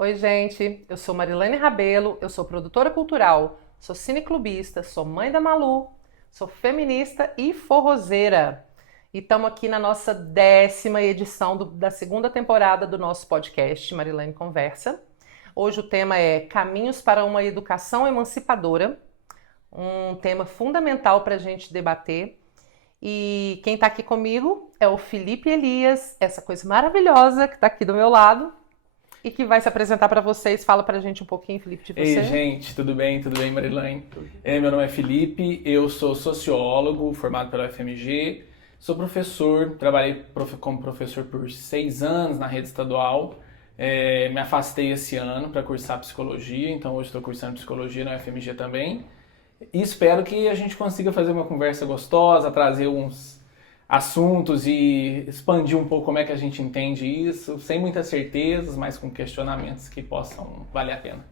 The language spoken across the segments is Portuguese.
Oi, gente, eu sou Marilene Rabelo, eu sou produtora cultural, sou cineclubista, sou mãe da Malu, sou feminista e forrozeira. E estamos aqui na nossa 10ª edição da segunda temporada do nosso podcast Marilene Conversa. Hoje o tema é Caminhos para uma Educação Emancipadora, um tema fundamental para a gente debater. E quem está aqui comigo é o Felipe Elias, essa coisa maravilhosa que está aqui do meu lado e que vai se apresentar para vocês. Fala para a gente um pouquinho, Felipe, de você. Ei, gente, tudo bem? Tudo bem, Marilene? Meu nome é Felipe, eu sou sociólogo, formado pela UFMG, sou professor, trabalhei como professor por 6 anos na rede estadual, me afastei esse ano para cursar psicologia, então hoje estou cursando psicologia na UFMG também, e espero que a gente consiga fazer uma conversa gostosa, trazer uns assuntos e expandir um pouco como é que a gente entende isso, sem muitas certezas, mas com questionamentos que possam valer a pena.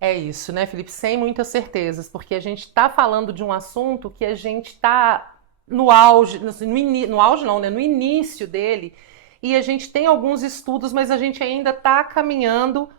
É isso, né, Felipe? Sem muitas certezas, porque a gente está falando de um assunto que a gente está no auge, no auge não, né? No início dele, e a gente tem alguns estudos, mas a gente ainda está caminhando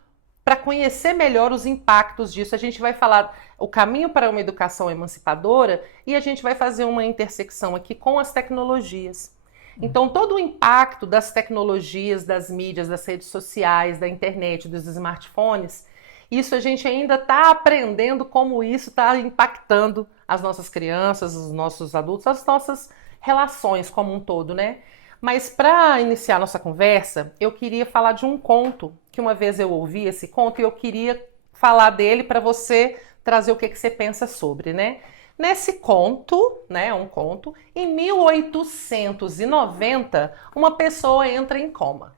para conhecer melhor os impactos disso. A gente vai falar o caminho para uma educação emancipadora e a gente vai fazer uma intersecção aqui com as tecnologias. Então, todo o impacto das tecnologias, das mídias, das redes sociais, da internet, dos smartphones, isso a gente ainda está aprendendo como isso está impactando as nossas crianças, os nossos adultos, as nossas relações como um todo, né? Mas para iniciar nossa conversa, eu queria falar de um conto, que uma vez eu ouvi esse conto e eu queria falar dele para você trazer o que você pensa sobre, né? Nesse conto, né, um conto, em 1890, uma pessoa entra em coma.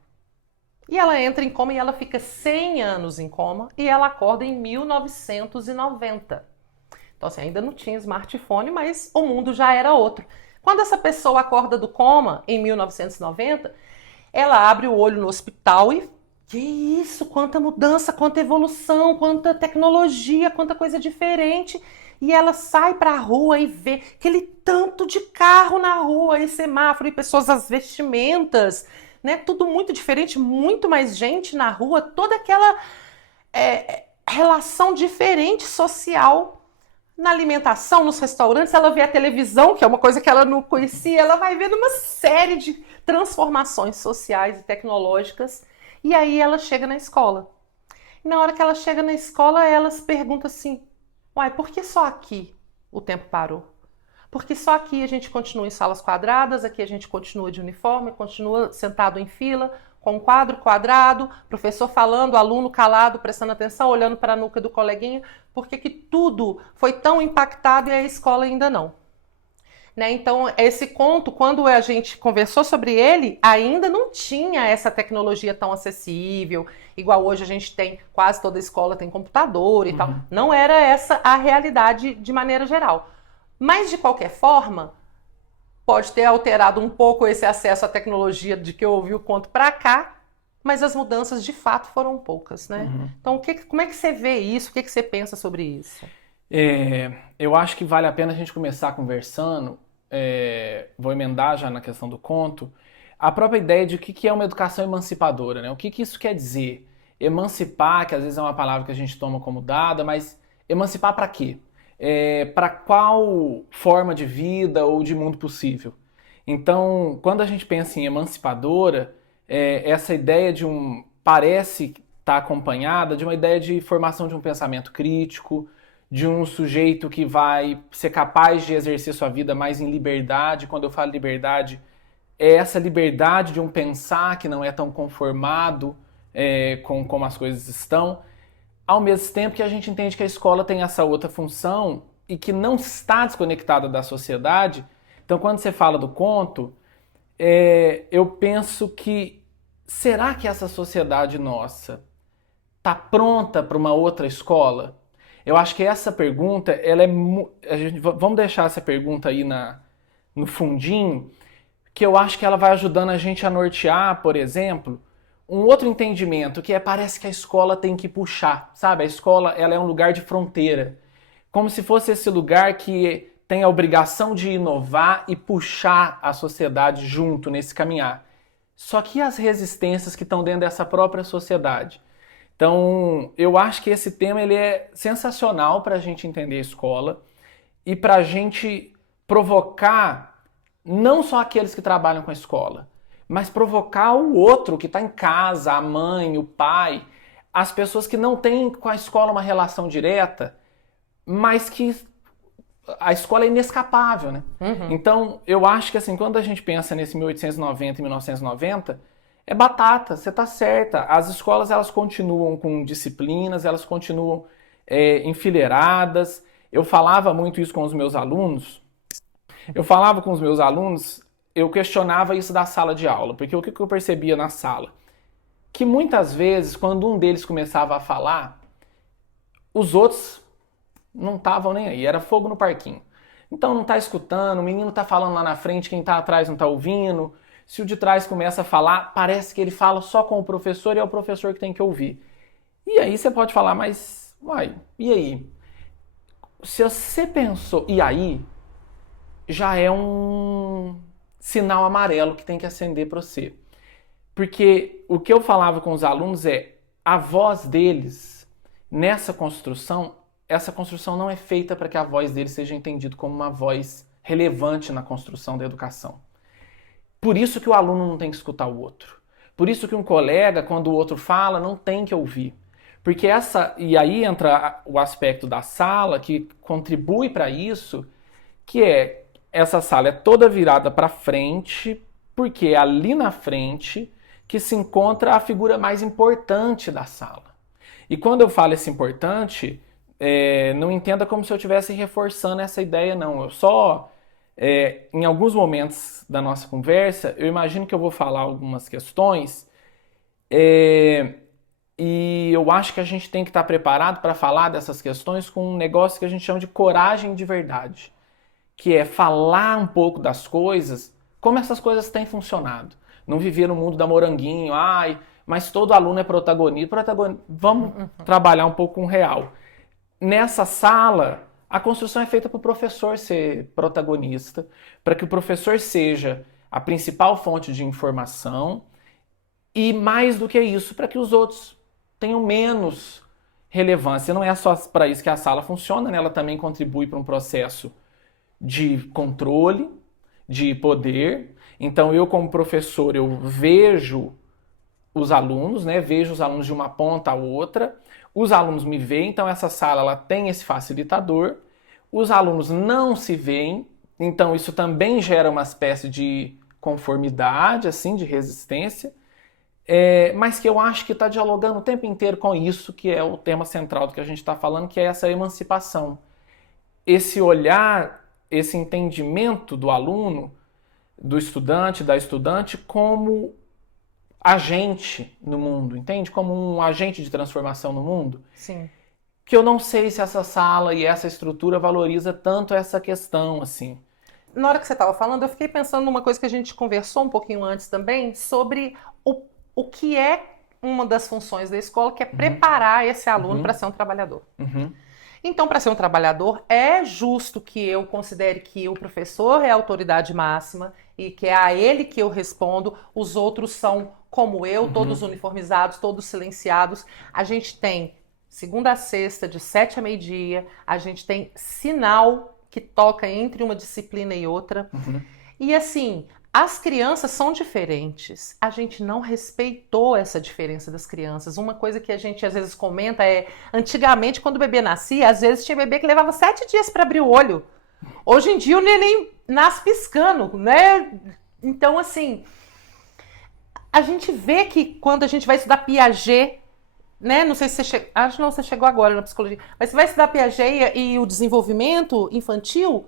E ela entra em coma e ela fica 100 anos em coma e ela acorda em 1990. Então, assim, ainda não tinha smartphone, mas o mundo já era outro. Quando essa pessoa acorda do coma, em 1990, ela abre o olho no hospital e que isso, quanta mudança, quanta evolução, quanta tecnologia, quanta coisa diferente. E ela sai para a rua e vê aquele tanto de carro na rua, e semáforo, e pessoas, as vestimentas, né? Tudo muito diferente, muito mais gente na rua, toda aquela relação diferente social. Na alimentação, nos restaurantes, ela vê a televisão, que é uma coisa que ela não conhecia, ela vai vendo uma série de transformações sociais e tecnológicas, e aí ela chega na escola. E na hora que ela chega na escola, ela se pergunta assim, uai, por que só aqui o tempo parou? Porque só aqui a gente continua em salas quadradas, aqui a gente continua de uniforme, continua sentado em fila, com um quadro quadrado, professor falando, aluno calado, prestando atenção, olhando para a nuca do coleguinha, porque que tudo foi tão impactado e a escola ainda não. Né? Então, esse conto, quando a gente conversou sobre ele, ainda não tinha essa tecnologia tão acessível, igual hoje a gente tem, quase toda escola tem computador e tal. Não era essa a realidade de maneira geral. Mas, de qualquer forma, pode ter alterado um pouco esse acesso à tecnologia de que eu ouvi o conto para cá, mas as mudanças de fato foram poucas, né? Então, como é que você vê isso? O que você pensa sobre isso? Eu acho que vale a pena a gente começar conversando, vou emendar já na questão do conto, a própria ideia de o que é uma educação emancipadora, né? O que isso quer dizer? Emancipar, que às vezes é uma palavra que a gente toma como dada, mas emancipar para quê? Para qual forma de vida ou de mundo possível? Então, quando a gente pensa em emancipadora, essa ideia parece estar acompanhada de uma ideia de formação de um pensamento crítico, de um sujeito que vai ser capaz de exercer sua vida mais em liberdade. Quando eu falo liberdade, é essa liberdade de um pensar que não é tão conformado com como as coisas estão, ao mesmo tempo que a gente entende que a escola tem essa outra função e que não está desconectada da sociedade. Então, quando você fala do conto, eu penso que será que essa sociedade nossa está pronta para uma outra escola? Eu acho que essa pergunta, vamos deixar essa pergunta aí no fundinho, que eu acho que ela vai ajudando a gente a nortear, por exemplo, um outro entendimento, que parece que a escola tem que puxar, sabe? A escola, ela é um lugar de fronteira, como se fosse esse lugar que tem a obrigação de inovar e puxar a sociedade junto nesse caminhar. Só que as resistências que estão dentro dessa própria sociedade? Então, eu acho que esse tema ele é sensacional para a gente entender a escola e para a gente provocar não só aqueles que trabalham com a escola, mas provocar o outro que está em casa, a mãe, o pai, as pessoas que não têm com a escola uma relação direta, mas que a escola é inescapável, né? Então, eu acho que assim, quando a gente pensa nesse 1890 e 1990, é batata, você tá certa. As escolas, elas continuam com disciplinas, elas continuam enfileiradas. Eu falava muito isso com os meus alunos. Eu questionava isso da sala de aula, porque o que eu percebia na sala? Que muitas vezes, quando um deles começava a falar, os outros não estavam nem aí, era fogo no parquinho. Então não tá escutando, o menino tá falando lá na frente, quem tá atrás não tá ouvindo. Se o de trás começa a falar, parece que ele fala só com o professor e é o professor que tem que ouvir. E aí você pode falar, mas, uai, e aí? Se você pensou, e aí, já é um sinal amarelo que tem que acender para você. Porque o que eu falava com os alunos é, a voz deles, nessa construção, essa construção não é feita para que a voz deles seja entendida como uma voz relevante na construção da educação. Por isso que o aluno não tem que escutar o outro. Por isso que um colega, quando o outro fala, não tem que ouvir. Porque e aí entra o aspecto da sala que contribui para isso, que é, essa sala é toda virada para frente, porque é ali na frente que se encontra a figura mais importante da sala. E quando eu falo esse importante, não entenda como se eu estivesse reforçando essa ideia, não. Eu só, em alguns momentos da nossa conversa, eu imagino que eu vou falar algumas questões, e eu acho que a gente tem que estar preparado para falar dessas questões com um negócio que a gente chama de coragem de verdade, que é falar um pouco das coisas, como essas coisas têm funcionado. Não viver no mundo da moranguinho, mas todo aluno é protagonista. Vamos trabalhar um pouco com o real. Nessa sala, a construção é feita para o professor ser protagonista, para que o professor seja a principal fonte de informação e, mais do que isso, para que os outros tenham menos relevância. Não é só para isso que a sala funciona, né? Ela também contribui para um processo de controle, de poder. Então, eu como professor, eu vejo os alunos, né? Vejo os alunos de uma ponta a outra. Os alunos me veem, então essa sala ela tem esse facilitador. Os alunos não se veem, então isso também gera uma espécie de conformidade, assim, de resistência, mas que eu acho que está dialogando o tempo inteiro com isso, que é o tema central do que a gente está falando, que é essa emancipação. Esse olhar, esse entendimento do aluno, do estudante, da estudante, como agente no mundo, entende? Como um agente de transformação no mundo. Sim. Que eu não sei se essa sala e essa estrutura valoriza tanto essa questão, assim. Na hora que você estava falando, eu fiquei pensando numa coisa que a gente conversou um pouquinho antes também, sobre o que é uma das funções da escola, que é preparar esse aluno para ser um trabalhador. Então, para ser um trabalhador, é justo que eu considere que o professor é a autoridade máxima e que é a ele que eu respondo, os outros são como eu, todos uniformizados, todos silenciados. A gente tem segunda a sexta, de 7 a meio-dia, a gente tem sinal que toca entre uma disciplina e outra. E assim, as crianças são diferentes. A gente não respeitou essa diferença das crianças. Uma coisa que a gente às vezes comenta é, antigamente, quando o bebê nascia, às vezes tinha bebê que levava 7 dias para abrir o olho. Hoje em dia o neném nasce piscando, né? Então, assim, a gente vê que quando a gente vai estudar Piaget, né? Não sei se você acho que não, você chegou agora na psicologia, mas você vai estudar Piaget e o desenvolvimento infantil.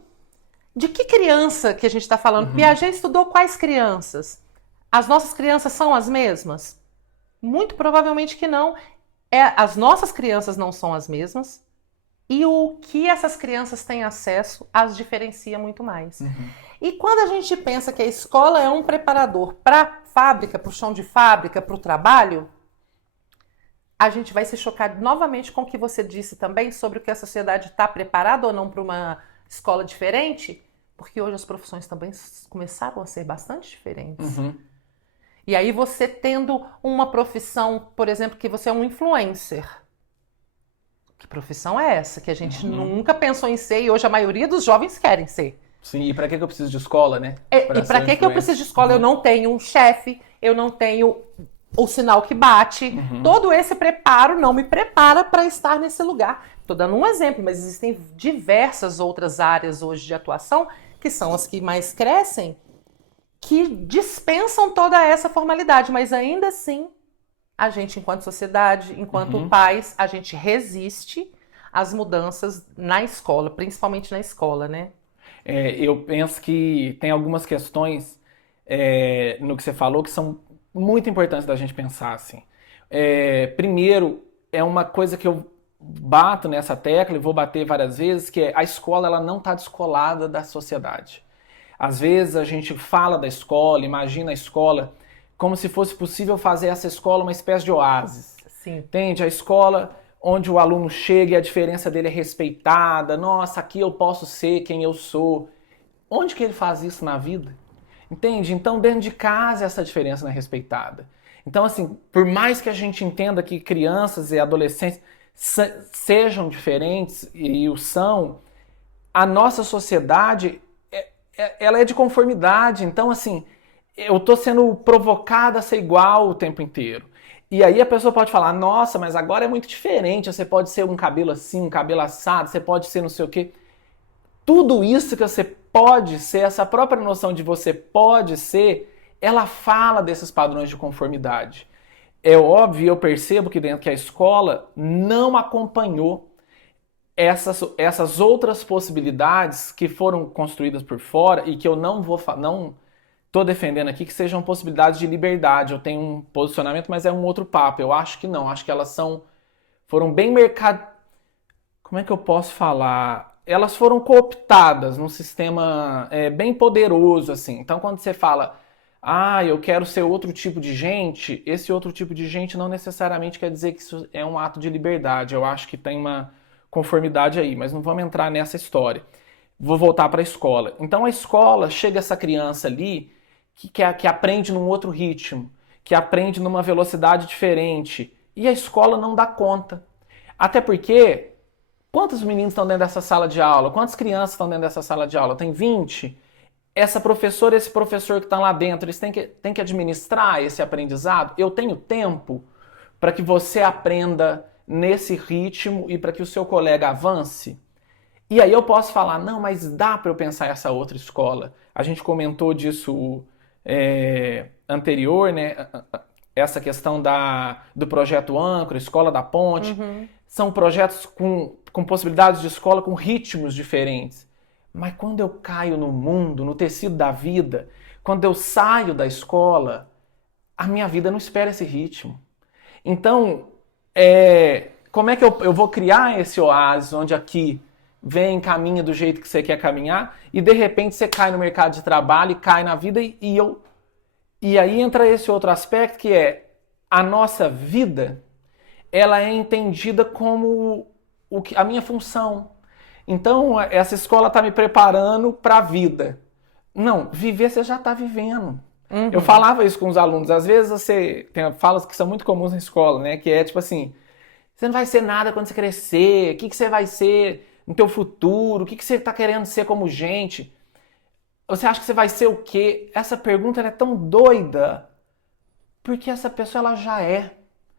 De que criança que a gente está falando? Piaget estudou quais crianças? As nossas crianças são as mesmas? Muito provavelmente que não. As nossas crianças não são as mesmas e o que essas crianças têm acesso as diferencia muito mais. E quando a gente pensa que a escola é um preparador para a fábrica, para o chão de fábrica, para o trabalho, a gente vai se chocar novamente com o que você disse também sobre o que a sociedade está preparada ou não para uma escola diferente, porque hoje as profissões também começaram a ser bastante diferentes. E aí você tendo uma profissão, por exemplo, que você é um influencer. Que profissão é essa? Que a gente Uhum. nunca pensou em ser e hoje a maioria dos jovens querem ser. Sim, e pra que eu preciso de escola, né? E Pra ser para um que eu preciso de influencer. escola? Eu não tenho um chefe, eu não tenho o sinal que bate. Uhum. Todo esse preparo não me prepara para estar nesse lugar. Estou dando um exemplo, mas existem diversas outras áreas hoje de atuação, que são as que mais crescem, que dispensam toda essa formalidade, mas ainda assim, a gente, enquanto sociedade, enquanto Uhum. pais, a gente resiste às mudanças na escola, principalmente na escola, né? Eu penso que tem algumas questões no que você falou que são muito importantes da gente pensar assim. Primeiro, é uma coisa que eu bato nessa tecla e vou bater várias vezes, que é a escola ela não está descolada da sociedade. Às vezes a gente fala da escola, imagina a escola como se fosse possível fazer essa escola uma espécie de oásis. Sim. Entende? A escola onde o aluno chega e a diferença dele é respeitada. Nossa, aqui eu posso ser quem eu sou. Onde que ele faz isso na vida? Entende? Então, dentro de casa, essa diferença não é respeitada. Então, assim, por mais que a gente entenda que crianças e adolescentes sejam diferentes, e o são, a nossa sociedade, ela é de conformidade. Então, assim, eu tô sendo provocada a ser igual o tempo inteiro. E aí a pessoa pode falar, nossa, mas agora é muito diferente, você pode ser um cabelo assim, um cabelo assado, você pode ser não sei o quê. Tudo isso que você pode ser, essa própria noção de você pode ser, ela fala desses padrões de conformidade. É óbvio, eu percebo que dentro que a escola não acompanhou essas outras possibilidades que foram construídas por fora e que eu não estou defendendo aqui que sejam possibilidades de liberdade. Eu tenho um posicionamento, mas é um outro papo. Eu acho que não. Acho que elas foram bem Como é que eu posso falar? Elas foram cooptadas num sistema bem poderoso, assim. Então, quando você fala, eu quero ser outro tipo de gente, esse outro tipo de gente não necessariamente quer dizer que isso é um ato de liberdade. Eu acho que tem uma conformidade aí, mas não vamos entrar nessa história. Vou voltar para a escola. Então, a escola chega essa criança ali que aprende num outro ritmo, que aprende numa velocidade diferente, e a escola não dá conta. Até porque quantos meninos estão dentro dessa sala de aula? Quantas crianças estão dentro dessa sala de aula? Tem 20? Essa professora, esse professor que está lá dentro, eles têm que administrar esse aprendizado? Eu tenho tempo para que você aprenda nesse ritmo e para que o seu colega avance? E aí eu posso falar, não, mas dá para eu pensar essa outra escola. A gente comentou disso anterior, né? Essa questão do projeto Âncora, Escola da Ponte. Uhum. São projetos com possibilidades de escola com ritmos diferentes. Mas quando eu caio no mundo, no tecido da vida, quando eu saio da escola, a minha vida não espera esse ritmo. Então, como é que eu vou criar esse oásis onde aqui vem, caminha do jeito que você quer caminhar e de repente você cai no mercado de trabalho e cai na vida e aí entra esse outro aspecto que é a nossa vida, ela é entendida como a minha função. Então, essa escola está me preparando para a vida. Não, viver você já está vivendo. Eu Uhum. falava isso com os alunos. Às vezes você tem falas que são muito comuns na escola, né? Que é tipo assim, você não vai ser nada quando você crescer. O que você vai ser no teu futuro? O que você está querendo ser como gente? Você acha que você vai ser o quê? Essa pergunta ela é tão doida porque essa pessoa ela já é.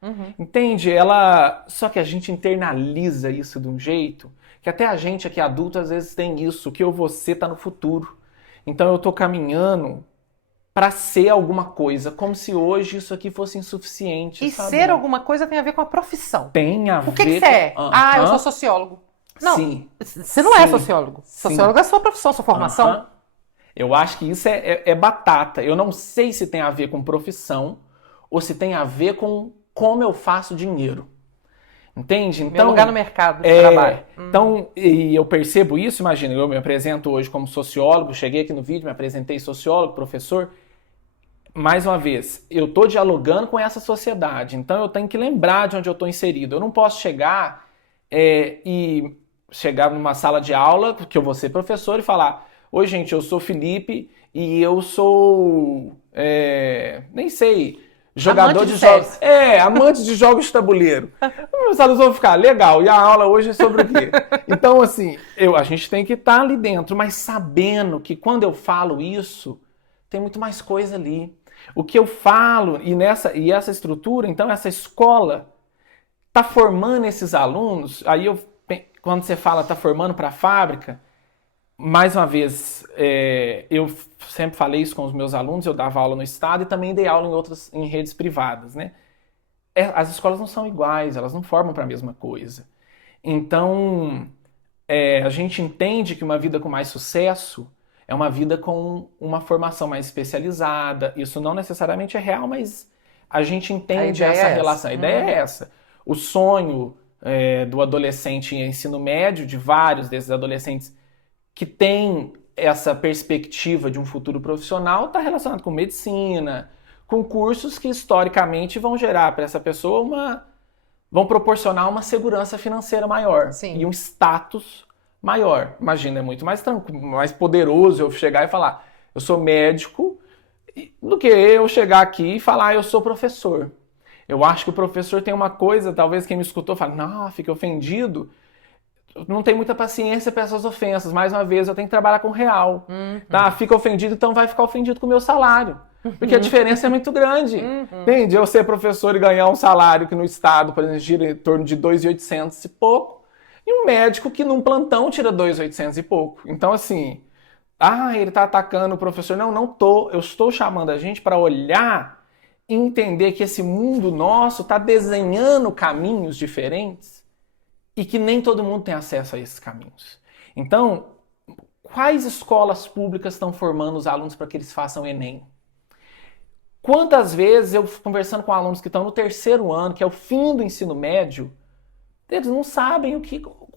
Uhum. Entende? Só que a gente internaliza isso de um jeito que até a gente aqui adulto às vezes tem isso, que eu vou ser tá no futuro. Então eu tô caminhando para ser alguma coisa, como se hoje isso aqui fosse insuficiente, E ser sabe? alguma coisa tem a ver com a profissão. Tem a O que ver você é? com. Eu sou Aham. sociólogo. Não, Sim. você não é Sim. sociólogo. Sim. Sociólogo é a sua profissão, sua formação. Aham. Eu acho que isso é batata. Eu não sei se tem a ver com profissão ou se tem a ver com como eu faço dinheiro. Entende? Meu lugar no Então, mercado de trabalho. então, e eu percebo isso, imagina, eu me apresento hoje como sociólogo, cheguei aqui no vídeo, me apresentei sociólogo, professor. Mais uma vez, eu estou dialogando com essa sociedade, então eu tenho que lembrar de onde eu estou inserido. Eu não posso e chegar numa sala de aula, que eu vou ser professor, e falar: oi, gente, eu sou Felipe e eu sou nem sei, jogador Amante de de jogos. séries. Amante de jogos de tabuleiro. Os alunos vão ficar, legal, e a aula hoje é sobre o quê? Então, assim, a gente tem que estar ali dentro, mas sabendo que quando eu falo isso, tem muito mais coisa ali. O que eu falo, e essa estrutura, então, essa escola está formando esses alunos, quando você fala está formando para a fábrica, mais uma vez, eu sempre falei isso com os meus alunos, eu dava aula no estado e também dei aula em redes privadas, né? As escolas não são iguais, elas não formam para a mesma coisa. Então, a gente entende que uma vida com mais sucesso é uma vida com uma formação mais especializada. Isso não necessariamente é real, mas a gente entende essa relação. A ideia é essa. O sonho do adolescente em ensino médio, de vários desses adolescentes que têm essa perspectiva de um futuro profissional, está relacionado com medicina, com cursos que historicamente vão gerar para essa pessoa vão proporcionar uma segurança financeira maior. Sim. E um status maior. Imagina, é muito mais tranquilo, mais poderoso eu chegar e falar, eu sou médico, do que eu chegar aqui e falar, eu sou professor. Eu acho que o professor tem uma coisa, talvez quem me escutou fale, não, fica ofendido. Não tem muita paciência para essas ofensas. Mais uma vez, eu tenho que trabalhar com real. Tá? Fica ofendido, então vai ficar ofendido com o meu salário. Porque a diferença é muito grande. Entende? Eu ser professor e ganhar um salário que no estado, por exemplo, gira em torno de 2.800 e pouco, e um médico que num plantão tira 2.800 e pouco. Então, assim, ele está atacando o professor. Não, não tô. Eu estou chamando a gente para olhar e entender que esse mundo nosso está desenhando caminhos diferentes e que nem todo mundo tem acesso a esses caminhos. Então, quais escolas públicas estão formando os alunos para que eles façam Enem? Quantas vezes eu conversando com alunos que estão no terceiro ano, que é o fim do ensino médio, eles não sabem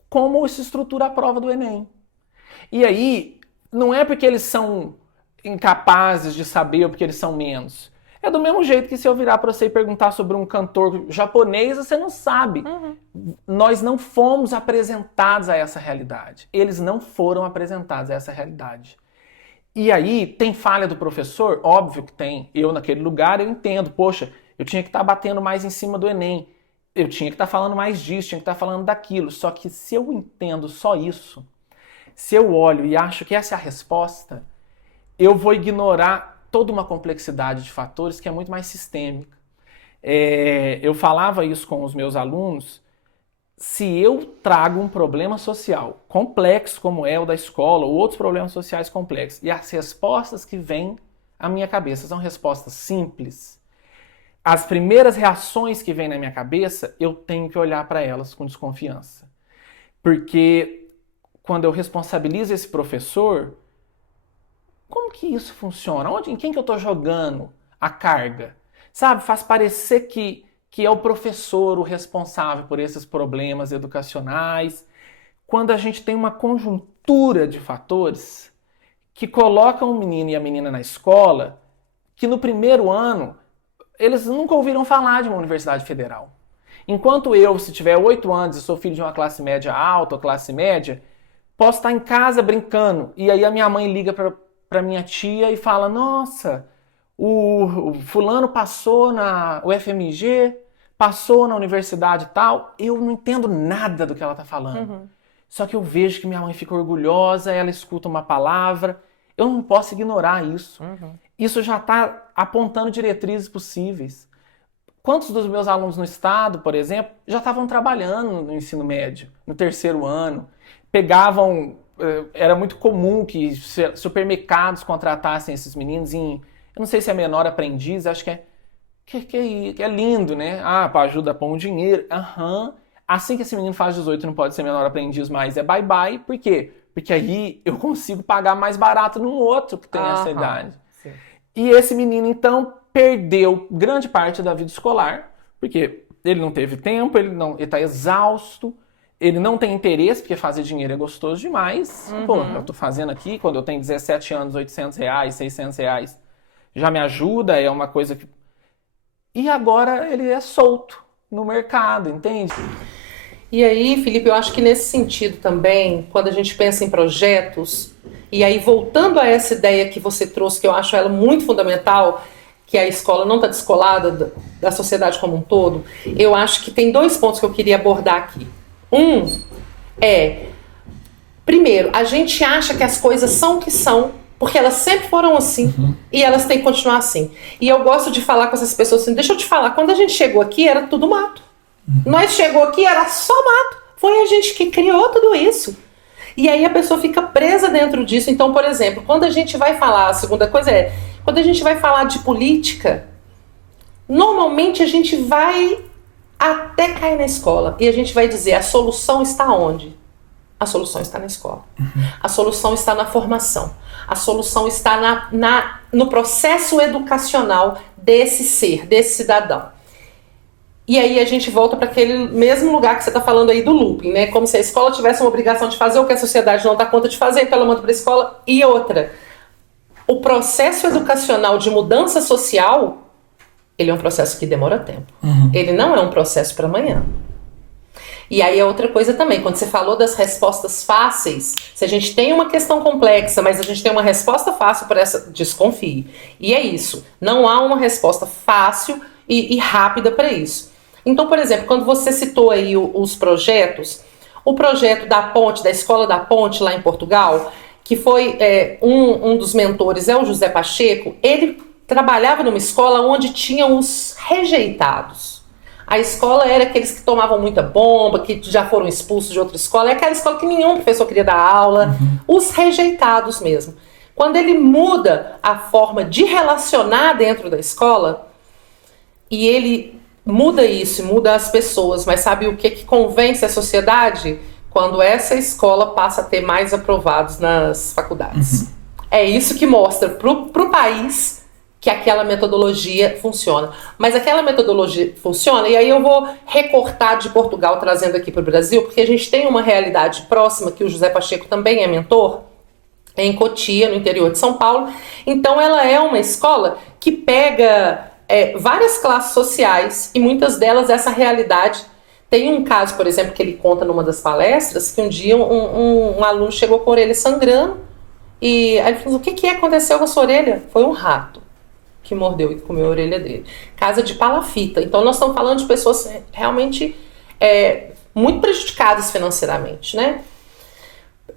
como se estrutura a prova do Enem. E aí, não é porque eles são incapazes de saber ou porque eles são menos. É do mesmo jeito que se eu virar para você e perguntar sobre um cantor japonês, você não sabe. Nós não fomos apresentados a essa realidade. Eles não foram apresentados a essa realidade. E aí, tem falha do professor? Óbvio que tem. Eu, naquele lugar, eu entendo. Poxa, eu tinha que estar batendo mais em cima do Enem. Eu tinha que estar falando mais disso, tinha que estar falando daquilo. Só que se eu entendo só isso, se eu olho e acho que essa é a resposta, eu vou ignorar toda uma complexidade de fatores que é muito mais sistêmica. Eu falava isso com os meus alunos. Se eu trago um problema social complexo como é o da escola ou outros problemas sociais complexos e as respostas que vêm à minha cabeça são respostas simples, as primeiras reações que vêm na minha cabeça eu tenho que olhar para elas com desconfiança. Porque quando eu responsabilizo esse professor, como que isso funciona? Em quem que eu estou jogando a carga? Sabe, faz parecer que é o professor o responsável por esses problemas educacionais, quando a gente tem uma conjuntura de fatores que colocam o menino e a menina na escola, que no primeiro ano, eles nunca ouviram falar de uma universidade federal. Enquanto eu, se tiver 8 anos e sou filho de uma classe média alta ou classe média, posso estar em casa brincando, e aí a minha mãe liga para minha tia e fala, nossa, o fulano passou na UFMG, passou na universidade e tal, eu não entendo nada do que ela está falando. Só que eu vejo que minha mãe fica orgulhosa, ela escuta uma palavra, eu não posso ignorar isso. Isso já está apontando diretrizes possíveis. Quantos dos meus alunos no estado, por exemplo, já estavam trabalhando no ensino médio, no terceiro ano, era muito comum que supermercados contratassem esses meninos eu não sei se é menor aprendiz, acho que é lindo, né? Para ajuda a pôr um dinheiro. Assim que esse menino faz 18 não pode ser menor aprendiz mais, é bye-bye. Por quê? Porque aí eu consigo pagar mais barato num outro que tem essa idade. Sim. E esse menino, então, perdeu grande parte da vida escolar, porque ele não teve tempo, ele está exausto, ele não tem interesse, porque fazer dinheiro é gostoso demais. Pô, eu tô fazendo aqui, quando eu tenho 17 anos, R$800, R$600, já me ajuda, é uma coisa que... E agora ele é solto no mercado, entende? E aí, Felipe, eu acho que nesse sentido também, quando a gente pensa em projetos, E aí, voltando a essa ideia que você trouxe, que eu acho ela muito fundamental, que a escola não está descolada da sociedade como um todo, eu acho que tem 2 pontos que eu queria abordar aqui. Um é, primeiro, a gente acha que as coisas são o que são, porque elas sempre foram assim, e elas têm que continuar assim. E eu gosto de falar com essas pessoas assim, deixa eu te falar, quando a gente chegou aqui era tudo mato. Nós chegou aqui, era só mato. Foi a gente que criou tudo isso. E aí a pessoa fica presa dentro disso. Então, por exemplo, quando a gente vai falar, a segunda coisa é, quando a gente vai falar de política, normalmente a gente vai até cair na escola. E a gente vai dizer, a solução está onde? A solução está na escola. A solução está na formação. A solução está no processo educacional desse ser, desse cidadão. E aí a gente volta para aquele mesmo lugar que você está falando aí do looping, né? Como se a escola tivesse uma obrigação de fazer o que a sociedade não dá conta de fazer, então ela manda para a escola. E outra, o processo educacional de mudança social, ele é um processo que demora tempo. Ele não é um processo para amanhã. E aí é outra coisa também, quando você falou das respostas fáceis, se a gente tem uma questão complexa, mas a gente tem uma resposta fácil para essa, desconfie. E é isso, não há uma resposta fácil e rápida para isso. Então, por exemplo, quando você citou aí os projetos, o projeto da Ponte, da Escola da Ponte lá em Portugal, que foi um dos mentores, é o José Pacheco, ele trabalhava numa escola onde tinham os rejeitados. A escola era aqueles que tomavam muita bomba, que já foram expulsos de outra escola, é aquela escola que nenhum professor queria dar aula, os rejeitados mesmo. Quando ele muda a forma de relacionar dentro da escola, e ele muda isso, muda as pessoas, mas sabe o que convence a sociedade? Quando essa escola passa a ter mais aprovados nas faculdades. É isso que mostra pro país que aquela metodologia funciona. Mas aquela metodologia funciona, e aí eu vou recortar de Portugal, trazendo aqui para o Brasil, porque a gente tem uma realidade próxima, que o José Pacheco também é mentor, em Cotia, no interior de São Paulo. Então ela é uma escola que pega várias classes sociais, e muitas delas essa realidade. Tem um caso, por exemplo, que ele conta numa das palestras, que um dia um aluno chegou com a orelha sangrando, e aí ele falou, o que aconteceu com a sua orelha? Foi um rato que mordeu e comeu a orelha dele. Casa de palafita. Então nós estamos falando de pessoas realmente muito prejudicadas financeiramente, né?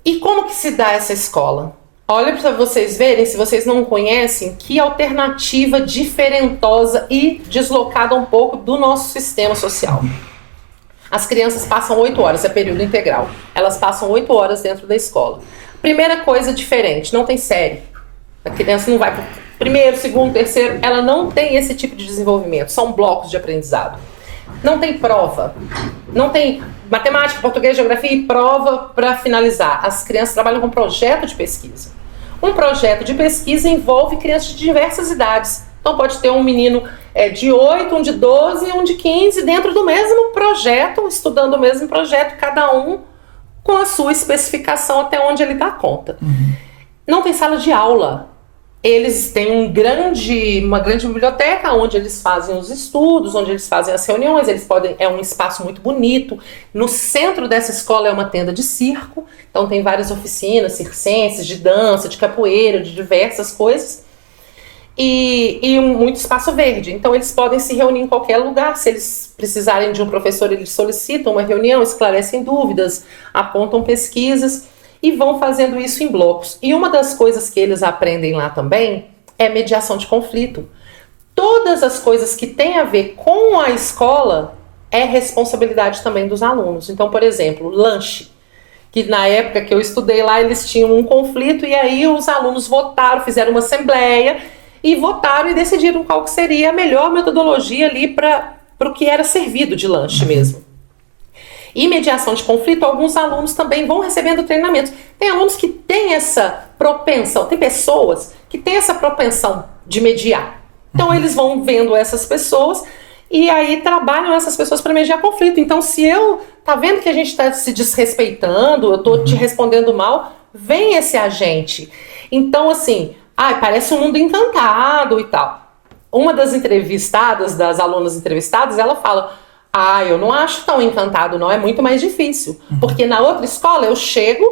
E como que se dá essa escola? Olha para vocês verem, se vocês não conhecem, que alternativa diferentosa e deslocada um pouco do nosso sistema social. As crianças passam 8 horas, é período integral. Elas passam 8 horas dentro da escola. Primeira coisa diferente, não tem série. A criança não vai para primeiro, segundo, terceiro, ela não tem esse tipo de desenvolvimento, são blocos de aprendizado. Não tem prova, não tem matemática, português, geografia e prova para finalizar. As crianças trabalham com projeto de pesquisa. Um projeto de pesquisa envolve crianças de diversas idades. Então pode ter um menino de 8, um de 12 e um de 15 dentro do mesmo projeto, estudando o mesmo projeto, cada um com a sua especificação até onde ele dá conta. Não tem sala de aula. Eles têm uma grande biblioteca onde eles fazem os estudos, onde eles fazem as reuniões, é um espaço muito bonito. No centro dessa escola é uma tenda de circo, então tem várias oficinas circenses, de dança, de capoeira, de diversas coisas. E muito espaço verde, então eles podem se reunir em qualquer lugar. Se eles precisarem de um professor, eles solicitam uma reunião, esclarecem dúvidas, apontam pesquisas e vão fazendo isso em blocos. E uma das coisas que eles aprendem lá também é mediação de conflito. Todas as coisas que têm a ver com a escola é responsabilidade também dos alunos. Então, por exemplo, lanche, que na época que eu estudei lá, eles tinham um conflito e aí os alunos votaram, fizeram uma assembleia e votaram e decidiram qual que seria a melhor metodologia ali para o que era servido de lanche mesmo. E mediação de conflito, alguns alunos também vão recebendo treinamentos. Tem alunos que têm essa propensão, tem pessoas que têm essa propensão de mediar. Então eles vão vendo essas pessoas e aí trabalham essas pessoas para mediar conflito. Então se eu tá vendo que a gente está se desrespeitando, eu tô te respondendo mal, vem esse agente. Então assim, parece um mundo encantado e tal. Uma das entrevistadas, das alunas entrevistadas, ela fala: eu não acho tão encantado não, é muito mais difícil. Porque na outra escola eu chego,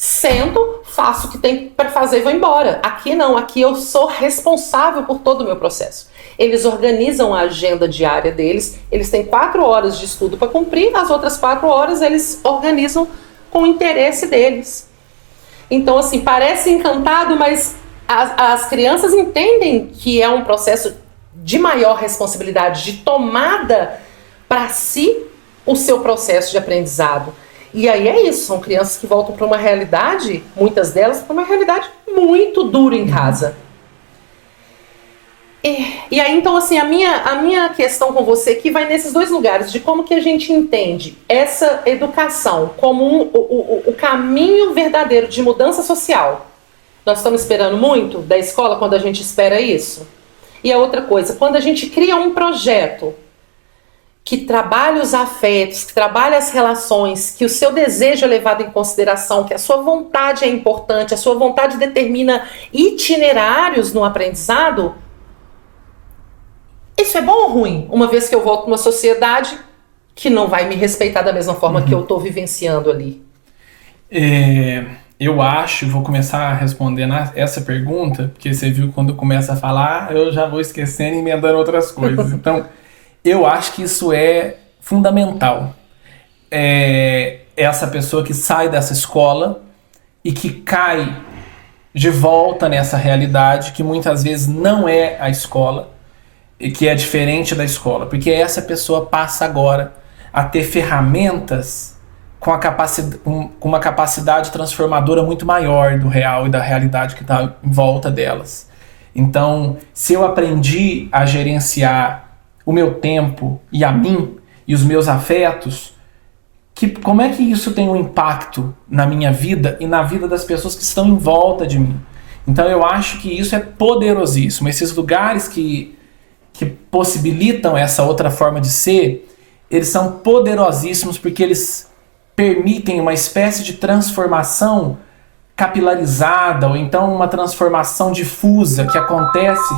sento, faço o que tem para fazer e vou embora. Aqui não, aqui eu sou responsável por todo o meu processo. Eles organizam a agenda diária deles, eles têm 4 horas de estudo para cumprir, as outras 4 horas eles organizam com o interesse deles. Então, assim, parece encantado, mas as crianças entendem que é um processo de maior responsabilidade, de tomada para si o seu processo de aprendizado. E aí é isso, são crianças que voltam para uma realidade, muitas delas, para uma realidade muito dura em casa. E aí, então, assim, a minha questão com você que vai nesses 2 lugares, de como que a gente entende essa educação como o caminho verdadeiro de mudança social. Nós estamos esperando muito da escola quando a gente espera isso. E a outra coisa, quando a gente cria um projeto que trabalha os afetos, que trabalha as relações, que o seu desejo é levado em consideração, que a sua vontade é importante, a sua vontade determina itinerários no aprendizado, isso é bom ou ruim? Uma vez que eu volto para uma sociedade que não vai me respeitar da mesma forma que eu estou vivenciando ali. Eu acho, vou começar a responder essa pergunta, porque você viu que quando começa a falar, eu já vou esquecendo e emendando outras coisas. Então, eu acho que isso é fundamental. Essa pessoa que sai dessa escola e que cai de volta nessa realidade que muitas vezes não é a escola e que é diferente da escola, porque essa pessoa passa agora a ter ferramentas com uma capacidade transformadora muito maior do real e da realidade que está em volta delas. Então, se eu aprendi a gerenciar o meu tempo e a mim e os meus afetos, como é que isso tem um impacto na minha vida e na vida das pessoas que estão em volta de mim? Então eu acho que isso é poderosíssimo. Esses lugares que possibilitam essa outra forma de ser, eles são poderosíssimos porque eles permitem uma espécie de transformação capilarizada ou então uma transformação difusa que acontece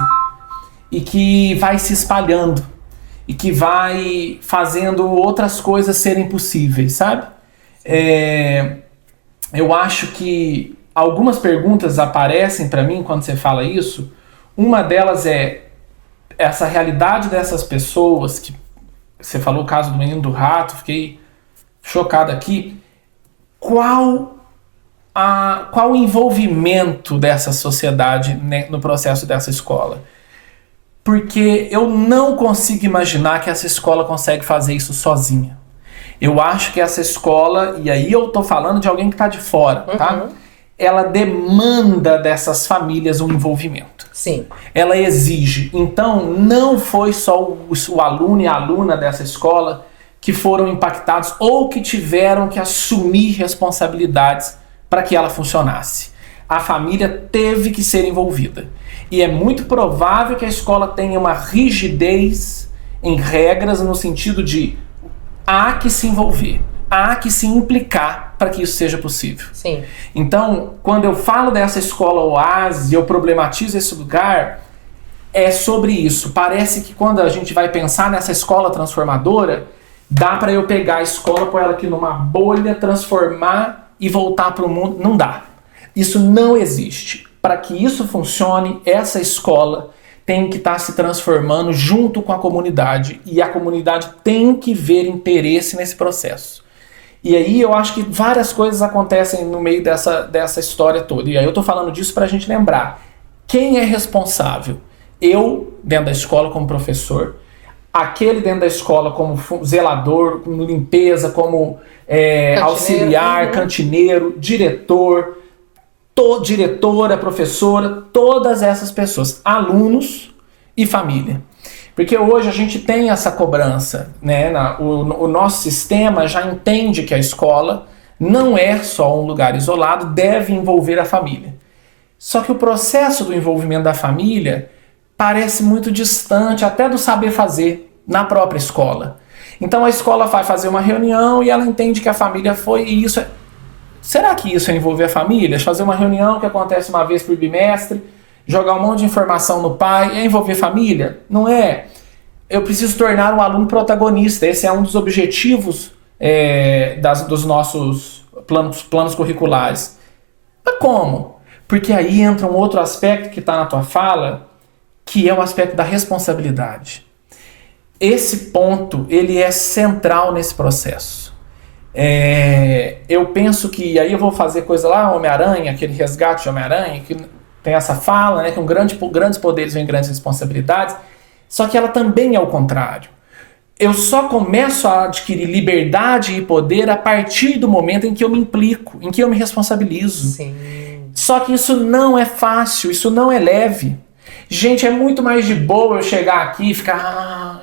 e que vai se espalhando e que vai fazendo outras coisas serem possíveis, sabe? Eu acho que algumas perguntas aparecem para mim quando você fala isso. Uma delas é essa realidade dessas pessoas, que você falou o caso do menino do rato, fiquei chocado aqui. Qual o envolvimento dessa sociedade, né, no processo dessa escola? Porque eu não consigo imaginar que essa escola consegue fazer isso sozinha. Eu acho que essa escola, e aí eu tô falando de alguém que está de fora, tá? Ela demanda dessas famílias um envolvimento. Sim. Ela exige. Então, não foi só o aluno e a aluna dessa escola que foram impactados ou que tiveram que assumir responsabilidades para que ela funcionasse. A família teve que ser envolvida. E é muito provável que a escola tenha uma rigidez em regras no sentido de há que se envolver, há que se implicar para que isso seja possível. Sim. Então, quando eu falo dessa escola oásis e eu problematizo esse lugar, é sobre isso. Parece que quando a gente vai pensar nessa escola transformadora, dá para eu pegar a escola, pôr ela aqui numa bolha, transformar e voltar para o mundo. Não dá. Isso não existe. Para que isso funcione, essa escola tem que estar se transformando junto com a comunidade. E a comunidade tem que ver interesse nesse processo. E aí eu acho que várias coisas acontecem no meio dessa história toda. E aí eu estou falando disso para a gente lembrar. Quem é responsável? Eu, dentro da escola, como professor. Aquele dentro da escola como zelador, como limpeza, como auxiliar, cantineiro, diretor, diretora, professora, todas essas pessoas, alunos e família. Porque hoje a gente tem essa cobrança, né? O nosso sistema já entende que a escola não é só um lugar isolado, deve envolver a família. Só que o processo do envolvimento da família parece muito distante até do saber fazer na própria escola. Então a escola vai fazer uma reunião e ela entende que a família foi, e isso é... Será que isso é envolver a família? Fazer uma reunião que acontece uma vez por bimestre, jogar um monte de informação no pai, é envolver família? Não é. Eu preciso tornar o aluno protagonista. Esse é um dos objetivos dos nossos planos curriculares. Mas como? Porque aí entra um outro aspecto que está na tua fala, que é o aspecto da responsabilidade. Esse ponto, ele é central nesse processo. Eu penso que, aí eu vou fazer coisa lá, Homem-Aranha, aquele resgate de Homem-Aranha, que tem essa fala, né, que grandes poderes vêm grandes responsabilidades, só que ela também é o contrário. Eu só começo a adquirir liberdade e poder a partir do momento em que eu me implico, em que eu me responsabilizo. Sim. Só que isso não é fácil, isso não é leve. Gente, é muito mais de boa eu chegar aqui e ficar...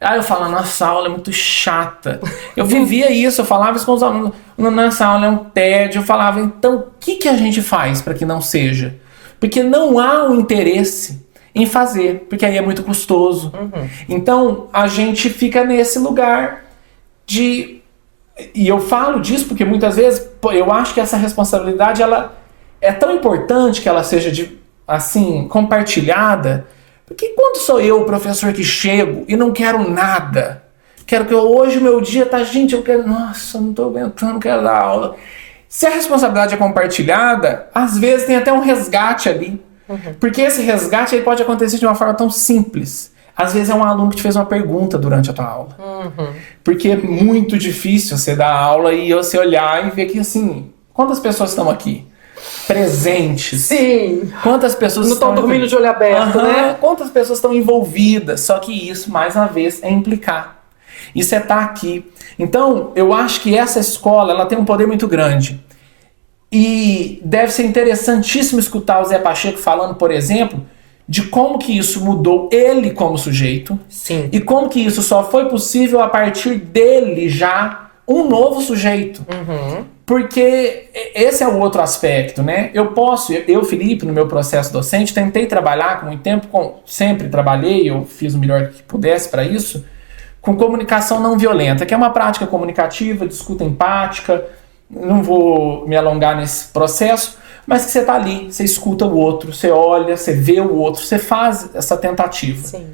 Aí eu falo, nossa aula é muito chata. Eu vivia isso, eu falava isso com os alunos. Nossa aula é um tédio. Eu falava, então o que a gente faz para que não seja? Porque não há um interesse em fazer, porque aí é muito custoso. Então a gente fica nesse lugar de... E eu falo disso porque muitas vezes eu acho que essa responsabilidade ela é tão importante que ela seja assim, compartilhada. Porque quando sou eu, o professor, que chego e não quero nada, quero que hoje o meu dia tá, gente, eu quero, nossa, não tô aguentando, quero dar aula. Se a responsabilidade é compartilhada, às vezes tem até um resgate ali. Porque esse resgate ele pode acontecer de uma forma tão simples. Às vezes é um aluno que te fez uma pergunta durante a tua aula. Porque é muito difícil você dar aula e você olhar e ver que, assim, quantas pessoas estão aqui? Presentes. Sim. Quantas pessoas não estão dormindo de olho aberto, né? Quantas pessoas estão envolvidas? Só que isso, mais uma vez, é implicar. Isso é estar aqui. Então, eu acho que essa escola ela tem um poder muito grande. E deve ser interessantíssimo escutar o Zé Pacheco falando, por exemplo, de como que isso mudou ele como sujeito. Sim. E como que isso só foi possível a partir dele já um novo sujeito. Porque esse é o outro aspecto, né? Eu, Felipe, no meu processo docente, tentei trabalhar com muito tempo, sempre trabalhei, eu fiz o melhor que pudesse para isso, com comunicação não violenta, que é uma prática comunicativa, de escuta empática, não vou me alongar nesse processo, mas que você está ali, você escuta o outro, você olha, você vê o outro, você faz essa tentativa. Sim.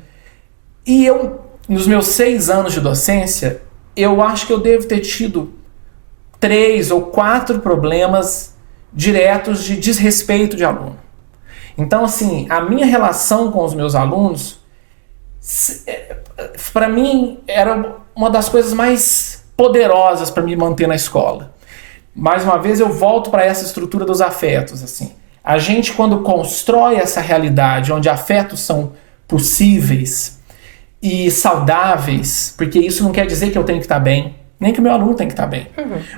E eu, nos meus 6 anos de docência, eu acho que eu devo ter tido 3 ou 4 problemas diretos de desrespeito de aluno. Então, assim, a minha relação com os meus alunos, para mim, era uma das coisas mais poderosas para me manter na escola. Mais uma vez, eu volto para essa estrutura dos afetos. Assim. A gente, quando constrói essa realidade onde afetos são possíveis e saudáveis, porque isso não quer dizer que eu tenho que estar bem, nem que o meu aluno tem que estar bem.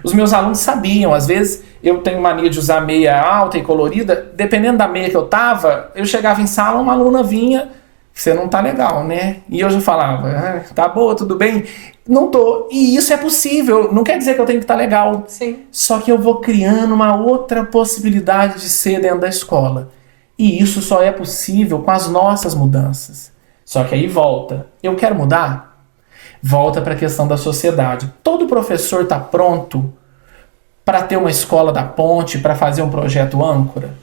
Os meus alunos sabiam, às vezes eu tenho mania de usar meia alta e colorida, dependendo da meia que eu tava, eu chegava em sala, uma aluna vinha, você não tá legal, né? E eu já falava, tá boa, tudo bem? Não tô. E isso é possível, não quer dizer que eu tenho que estar legal. Sim. Só que eu vou criando uma outra possibilidade de ser dentro da escola. E isso só é possível com as nossas mudanças. Só que aí volta. Eu quero mudar? Volta para a questão da sociedade. Todo professor está pronto para ter uma escola da ponte, para fazer um projeto âncora?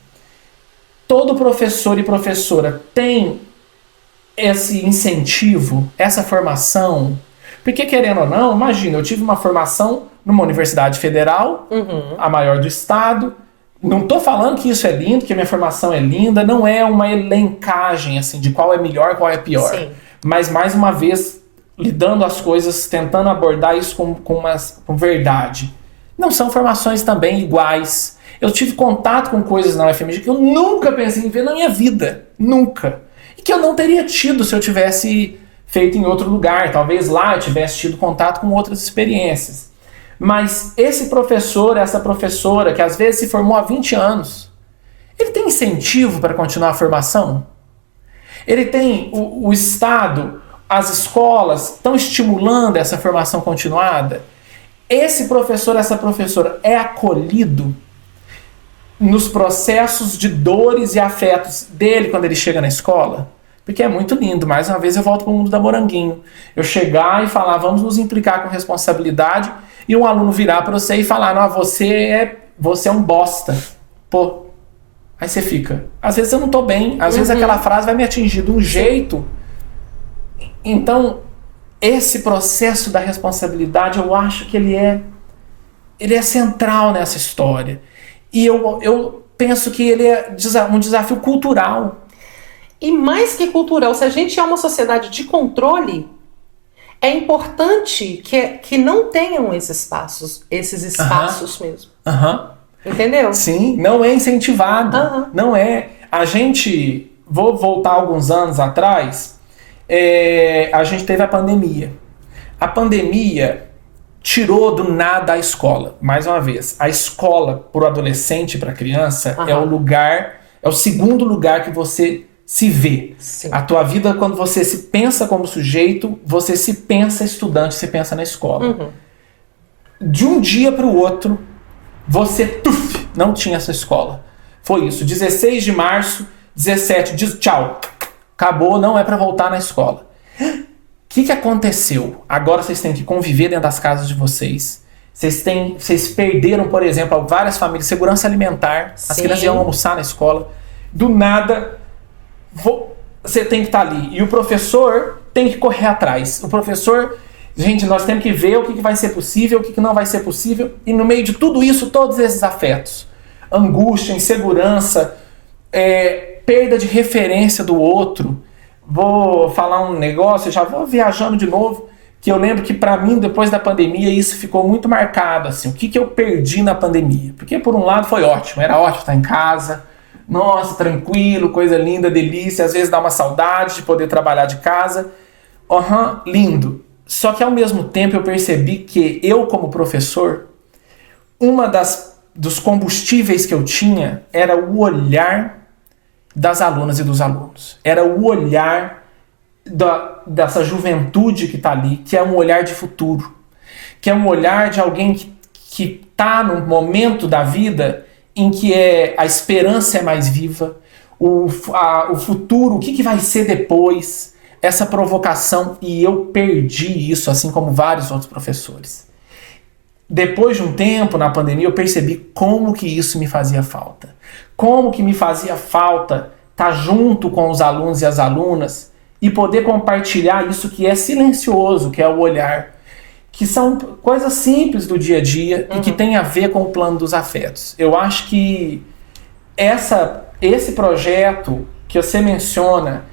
Todo professor e professora tem esse incentivo, essa formação? Porque, querendo ou não, imagina, eu tive uma formação numa universidade federal, a maior do estado. Não estou falando que isso é lindo, que a minha formação é linda, não é uma elencagem assim, de qual é melhor, qual é pior. Sim. Mas, mais uma vez, lidando as coisas, tentando abordar isso com verdade. Não são formações também iguais. Eu tive contato com coisas na UFMG que eu nunca pensei em ver na minha vida. Nunca. E que eu não teria tido se eu tivesse feito em outro lugar. Talvez lá eu tivesse tido contato com outras experiências. Mas esse professor, essa professora, que às vezes se formou há 20 anos, ele tem incentivo para continuar a formação? Ele tem o Estado, as escolas estão estimulando essa formação continuada? Esse professor, essa professora é acolhido nos processos de dores e afetos dele quando ele chega na escola? Porque é muito lindo. Mais uma vez eu volto para o mundo da Moranguinho. Eu chegar e falar, vamos nos implicar com responsabilidade, e um aluno virar para você e falar, não, você é um bosta. Pô, aí você fica. Às vezes eu não tô bem, às vezes aquela frase vai me atingir de um jeito. Então, esse processo da responsabilidade, eu acho que ele é central nessa história. E eu penso que ele é um desafio cultural. E mais que cultural, se a gente é uma sociedade de controle, é importante que não tenham esses espaços mesmo. Entendeu? Sim, não é incentivado. Não é. A gente, vou voltar alguns anos atrás, a gente teve a pandemia. A pandemia tirou do nada a escola. Mais uma vez, a escola para o adolescente, para a criança, é o segundo lugar que você se vê. Sim. A tua vida, quando você se pensa como sujeito, você se pensa estudante, se pensa na escola. De um dia para o outro, você não tinha essa escola. Foi isso, 16 de março, 17, tchau, acabou, não é para voltar na escola. O que aconteceu? Agora vocês têm que conviver dentro das casas de vocês. Vocês perderam, por exemplo, várias famílias, segurança alimentar. As crianças iam almoçar na escola. Do nada, você tem que estar ali. E o professor tem que correr atrás. O professor, gente, nós temos que ver o que vai ser possível, o que não vai ser possível. E no meio de tudo isso, todos esses afetos. Angústia, insegurança, perda de referência do outro. Vou falar um negócio, já vou viajando de novo, que eu lembro que para mim, depois da pandemia, isso ficou muito marcado, assim, o que eu perdi na pandemia. Porque por um lado foi ótimo, era ótimo estar em casa, nossa, tranquilo, coisa linda, delícia, às vezes dá uma saudade de poder trabalhar de casa, lindo. Só que ao mesmo tempo eu percebi que eu, como professor, dos combustíveis que eu tinha era o olhar das alunas e dos alunos. Era o olhar dessa juventude que está ali, que é um olhar de futuro, que é um olhar de alguém que está num momento da vida em que a esperança é mais viva, o futuro, o que vai ser depois, essa provocação, e eu perdi isso, assim como vários outros professores. Depois de um tempo, na pandemia, eu percebi como que isso me fazia falta. Como que me fazia falta estar junto com os alunos e as alunas e poder compartilhar isso que é silencioso, que é o olhar, que são coisas simples do dia a dia e que tem a ver com o plano dos afetos. Eu acho que esse projeto que você menciona,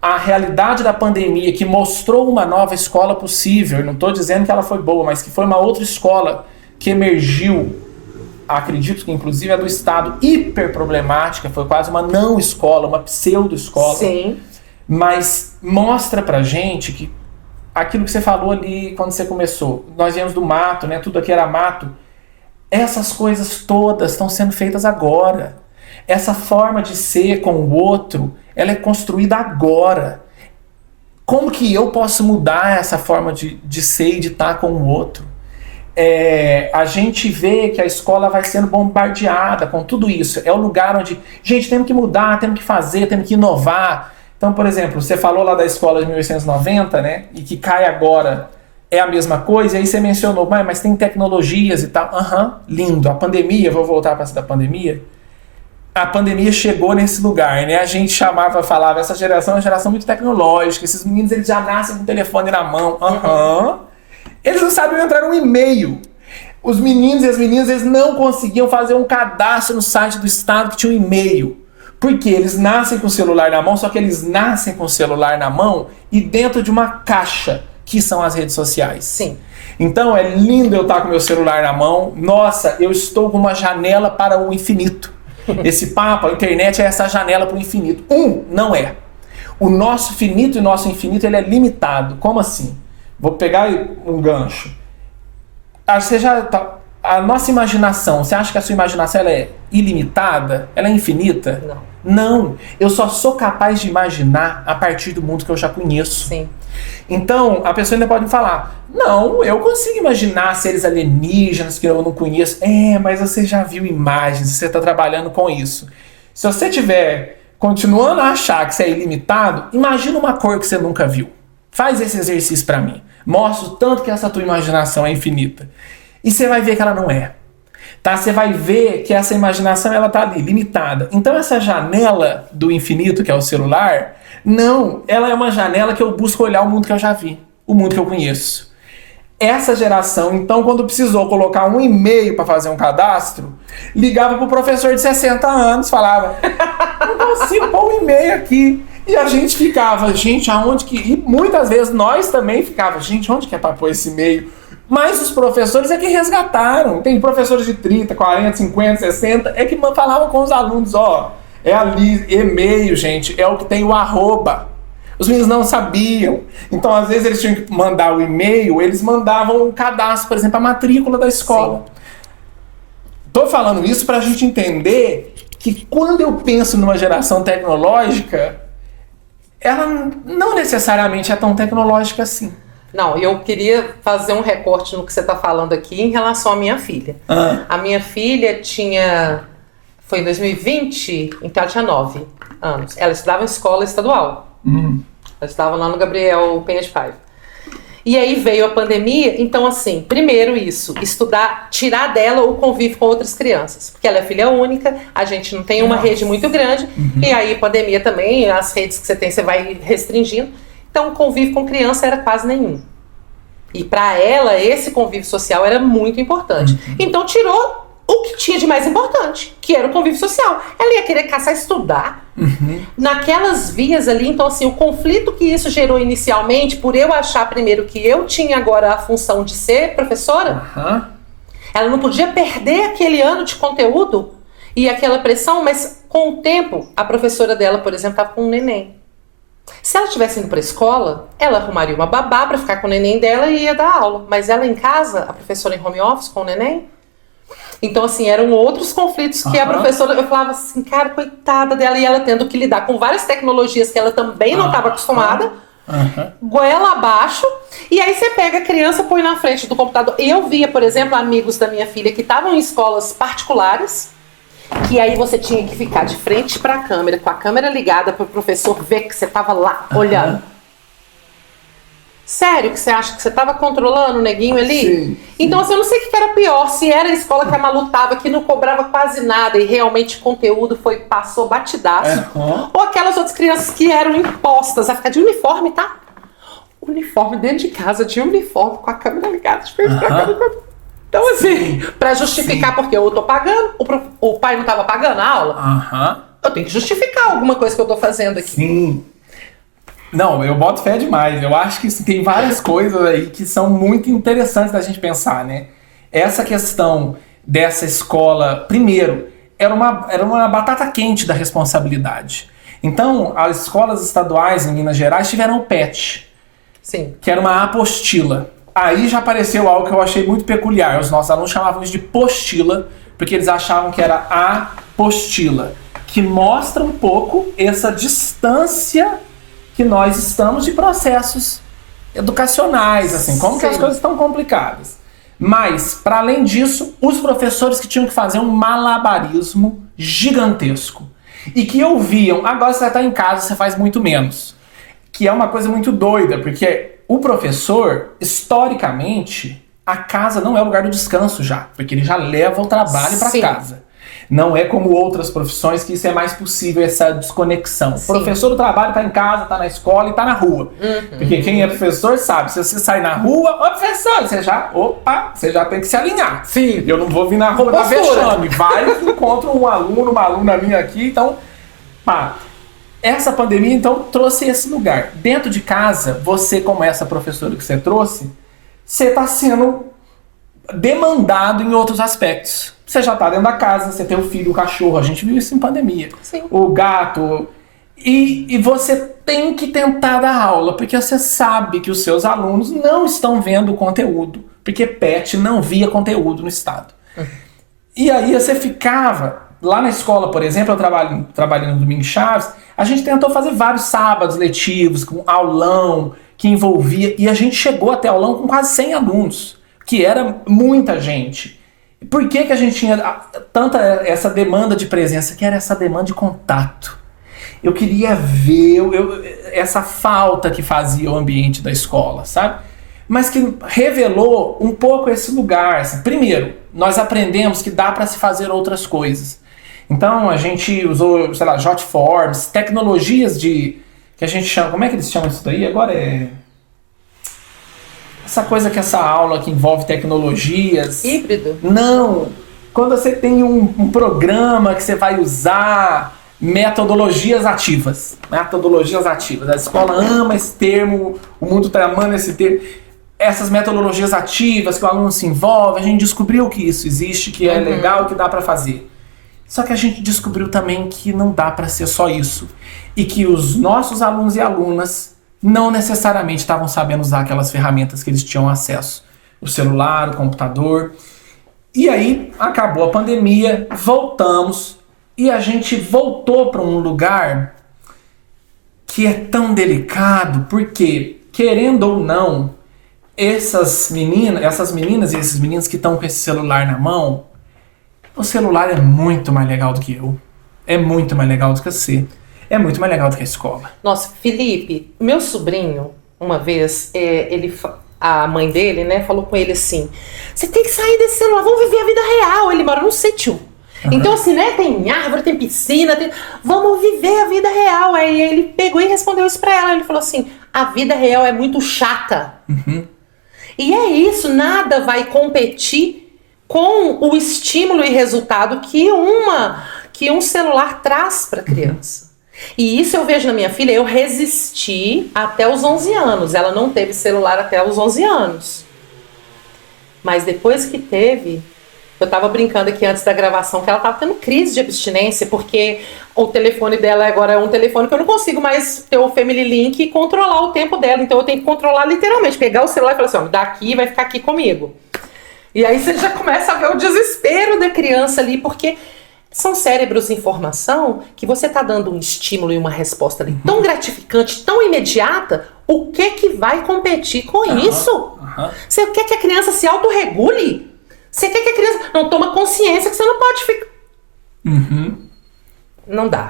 a realidade da pandemia que mostrou uma nova escola possível, eu não estou dizendo que ela foi boa, mas que foi uma outra escola que emergiu, acredito que inclusive a do Estado, hiper problemática, foi quase uma não escola, uma pseudo-escola. Sim. Mas mostra pra gente que aquilo que você falou ali quando você começou, nós viemos do mato, né? Tudo aqui era mato. Essas coisas todas estão sendo feitas agora. Essa forma de ser com o outro, ela é construída agora. Como que eu posso mudar essa forma de ser e de estar com o outro? A gente vê que a escola vai sendo bombardeada com tudo isso. É o lugar onde, gente, temos que mudar, temos que fazer, temos que inovar. Então, por exemplo, você falou lá da escola de 1890, né? E que cai agora é a mesma coisa. E aí você mencionou, mas tem tecnologias e tal. Lindo. A pandemia, vou voltar para essa da pandemia. A pandemia chegou nesse lugar, né? A gente falava, essa geração é uma geração muito tecnológica. Esses meninos, eles já nascem com o telefone na mão. Eles não sabiam entrar no e-mail. Os meninos e as meninas, eles não conseguiam fazer um cadastro no site do Estado que tinha um e-mail. Porque eles nascem com o celular na mão, só que eles nascem com o celular na mão e dentro de uma caixa, que são as redes sociais. Sim. Então é lindo eu estar com o meu celular na mão. Nossa, eu estou com uma janela para o infinito. Esse papo, a internet é essa janela para o infinito. Não é. O nosso finito e o nosso infinito, ele é limitado. Como assim? Vou pegar um gancho. A nossa imaginação, você acha que a sua imaginação ela é ilimitada? Ela é infinita? Não. Eu só sou capaz de imaginar a partir do mundo que eu já conheço. Sim. Então, a pessoa ainda pode falar, não, eu consigo imaginar seres alienígenas que eu não conheço. Mas você já viu imagens, você está trabalhando com isso. Se você estiver continuando a achar que você é ilimitado, imagina uma cor que você nunca viu. Faz esse exercício para mim. Mostra o tanto que essa tua imaginação é infinita. E você vai ver que ela não é. Tá? Você vai ver que essa imaginação ela tá ali, limitada. Então essa janela do infinito, que é o celular, não, ela é uma janela que eu busco olhar o mundo que eu já vi, o mundo que eu conheço. Essa geração, então, quando precisou colocar um e-mail para fazer um cadastro, ligava pro professor de 60 anos, falava, não consigo pôr um e-mail aqui. E a gente ficava, gente, aonde que... E muitas vezes nós também ficava, gente, onde que é para pôr esse e-mail? Mas os professores é que resgataram. Tem professores de 30, 40, 50, 60, é que falavam com os alunos, ó, é ali, e-mail, gente, é o que tem o arroba. Os meninos não sabiam. Então, às vezes, eles tinham que mandar o e-mail, eles mandavam o cadastro, por exemplo, a matrícula da escola. Tô falando isso para a gente entender que quando eu penso numa geração tecnológica, ela não necessariamente é tão tecnológica assim. Não, eu queria fazer um recorte no que você está falando aqui em relação à minha filha. A minha filha foi em 2020, então ela tinha 9 anos. Ela estudava em escola estadual. Ela estava lá no Gabriel Penha de Paiva. E aí veio a pandemia, então assim, primeiro isso, estudar, tirar dela o convívio com outras crianças, porque ela é filha única, a gente não tem uma rede muito grande, e aí pandemia também, as redes que você tem, você vai restringindo, então o convívio com criança era quase nenhum. E para ela, esse convívio social era muito importante. Então tirou o que tinha de mais importante, que era o convívio social. Ela ia querer caçar estudar. Naquelas vias ali, então assim, o conflito que isso gerou inicialmente, por eu achar primeiro que eu tinha agora a função de ser professora, ela não podia perder aquele ano de conteúdo e aquela pressão, mas com o tempo, a professora dela, por exemplo, estava com um neném. Se ela estivesse indo para a escola, ela arrumaria uma babá para ficar com o neném dela e ia dar aula. Mas ela em casa, a professora em home office com o neném. Então, assim, eram outros conflitos que a professora... Eu falava assim, cara, coitada dela. E ela tendo que lidar com várias tecnologias que ela também não estava acostumada. Goela abaixo. E aí você pega a criança e põe na frente do computador. Eu via, por exemplo, amigos da minha filha que estavam em escolas particulares, que aí você tinha que ficar de frente para a câmera, com a câmera ligada para o professor ver que você estava lá, olhando. Sério que você acha que você estava controlando o neguinho ali? Sim. Então, assim, eu não sei o que era pior, se era a escola que a Malu tava, que não cobrava quase nada e realmente o conteúdo passou batidaço, ou aquelas outras crianças que eram impostas a ficar de uniforme, tá? Uniforme dentro de casa, de uniforme, com a câmera ligada, de frente pra câmera. Então, assim, para justificar porque eu tô pagando, o pai não tava pagando a aula, eu tenho que justificar alguma coisa que eu tô fazendo aqui. Sim. Não, eu boto fé demais. Eu acho que tem várias coisas aí que são muito interessantes da gente pensar, né? Essa questão dessa escola, primeiro, era uma batata quente da responsabilidade. Então, as escolas estaduais em Minas Gerais tiveram o PET, Sim. que era uma apostila. Aí já apareceu algo que eu achei muito peculiar. Os nossos alunos chamavam isso de postila, porque eles achavam que era a apostila, que mostra um pouco essa distância que nós estamos de processos educacionais, assim, como que as coisas estão complicadas. Mas, para além disso, os professores que tinham que fazer um malabarismo gigantesco e que ouviam, agora você está em casa, você faz muito menos. Que é uma coisa muito doida, porque o professor, historicamente, a casa não é o lugar do descanso já, porque ele já leva o trabalho para casa. Não é como outras profissões que isso é mais possível, essa desconexão. O professor do trabalho está em casa, está na escola e está na rua. Porque quem é professor sabe, se você sai na rua, ô professor, você já tem que se alinhar. Sim. Eu não vou vir na rua dar vexame. Vai que encontro um aluno, uma aluna minha aqui, então... Essa pandemia, então, trouxe esse lugar. Dentro de casa, você, como essa professora que você trouxe, você está sendo demandado em outros aspectos. Você já está dentro da casa, você tem o filho, o cachorro, a gente viu isso em pandemia. Sim. O gato. E você tem que tentar dar aula, porque você sabe que os seus alunos não estão vendo o conteúdo, porque PET não via conteúdo no estado. E aí você ficava... Lá na escola, por exemplo, eu trabalhando no Domingo Chaves, a gente tentou fazer vários sábados letivos, com aulão, que envolvia... E a gente chegou até aulão com quase 100 alunos, que era muita gente. Por que a gente tinha tanta essa demanda de presença? Que era essa demanda de contato. Eu queria ver essa falta que fazia o ambiente da escola, sabe? Mas que revelou um pouco esse lugar. Assim. Primeiro, nós aprendemos que dá para se fazer outras coisas. Então a gente usou, sei lá, Jotforms, tecnologias que a gente chama... Como é que eles chamam isso daí? Agora essa coisa que essa aula que envolve tecnologias... Híbrido? Não! Quando você tem um programa que você vai usar metodologias ativas. Metodologias ativas. A escola ama esse termo, o mundo está amando esse termo. Essas metodologias ativas que o aluno se envolve, a gente descobriu que isso existe, que é legal, que dá para fazer. Só que a gente descobriu também que não dá para ser só isso. E que os nossos alunos e alunas não necessariamente estavam sabendo usar aquelas ferramentas que eles tinham acesso. O celular, o computador. E aí acabou a pandemia, voltamos e a gente voltou para um lugar que é tão delicado, porque, querendo ou não, essas meninas e esses meninos que estão com esse celular na mão, o celular é muito mais legal do que eu. É muito mais legal do que você. É muito mais legal do que a escola. Nossa, Felipe, meu sobrinho, uma vez, a mãe dele, né, falou com ele assim: você tem que sair desse celular, vamos viver a vida real. Ele mora num sítio. Então, assim, né, tem árvore, tem piscina, vamos viver a vida real. Aí ele pegou e respondeu isso pra ela. Ele falou assim: a vida real é muito chata. E é isso, nada vai competir com o estímulo e resultado que um celular traz pra criança. E isso eu vejo na minha filha. Eu resisti até os 11 anos. Ela não teve celular até os 11 anos. Mas depois que teve, eu tava brincando aqui antes da gravação que ela tava tendo crise de abstinência, porque o telefone dela agora é um telefone que eu não consigo mais ter o Family Link e controlar o tempo dela. Então eu tenho que controlar literalmente, pegar o celular e falar assim: ó, daqui vai ficar aqui comigo. E aí você já começa a ver o desespero da criança ali, porque são cérebros em formação que você tá dando um estímulo e uma resposta ali tão gratificante, tão imediata. O que vai competir com isso? Você quer que a criança se autorregule? Você quer que a criança não toma consciência que você não pode ficar...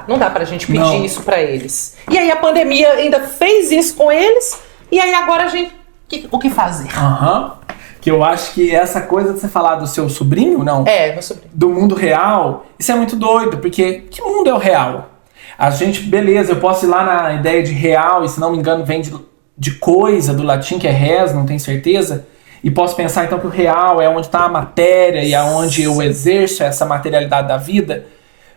Não dá pra gente pedir isso pra eles. E aí a pandemia ainda fez isso com eles, e aí agora a gente... O que fazer? Que eu acho que essa coisa de você falar do seu sobrinho, não? Meu sobrinho. Do mundo real, isso é muito doido, porque que mundo é o real? A gente, beleza, eu posso ir lá na ideia de real, e se não me engano vem de coisa, do latim que é res, não tenho certeza, e posso pensar então que o real é onde está a matéria e aonde eu exerço essa materialidade da vida.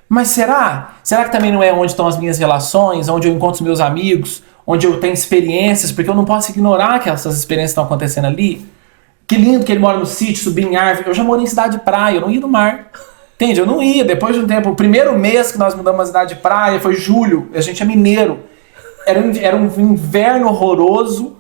Mas será? Será que também não é onde estão as minhas relações, onde eu encontro os meus amigos, onde eu tenho experiências, porque eu não posso ignorar que essas experiências estão acontecendo ali? Que lindo que ele mora no sítio, subir em árvore. Eu já morei em cidade de praia, eu não ia no mar. Entende? Eu não ia. Depois de um tempo, o primeiro mês que nós mudamos uma cidade de praia foi julho. A gente é mineiro. Era um inverno horroroso.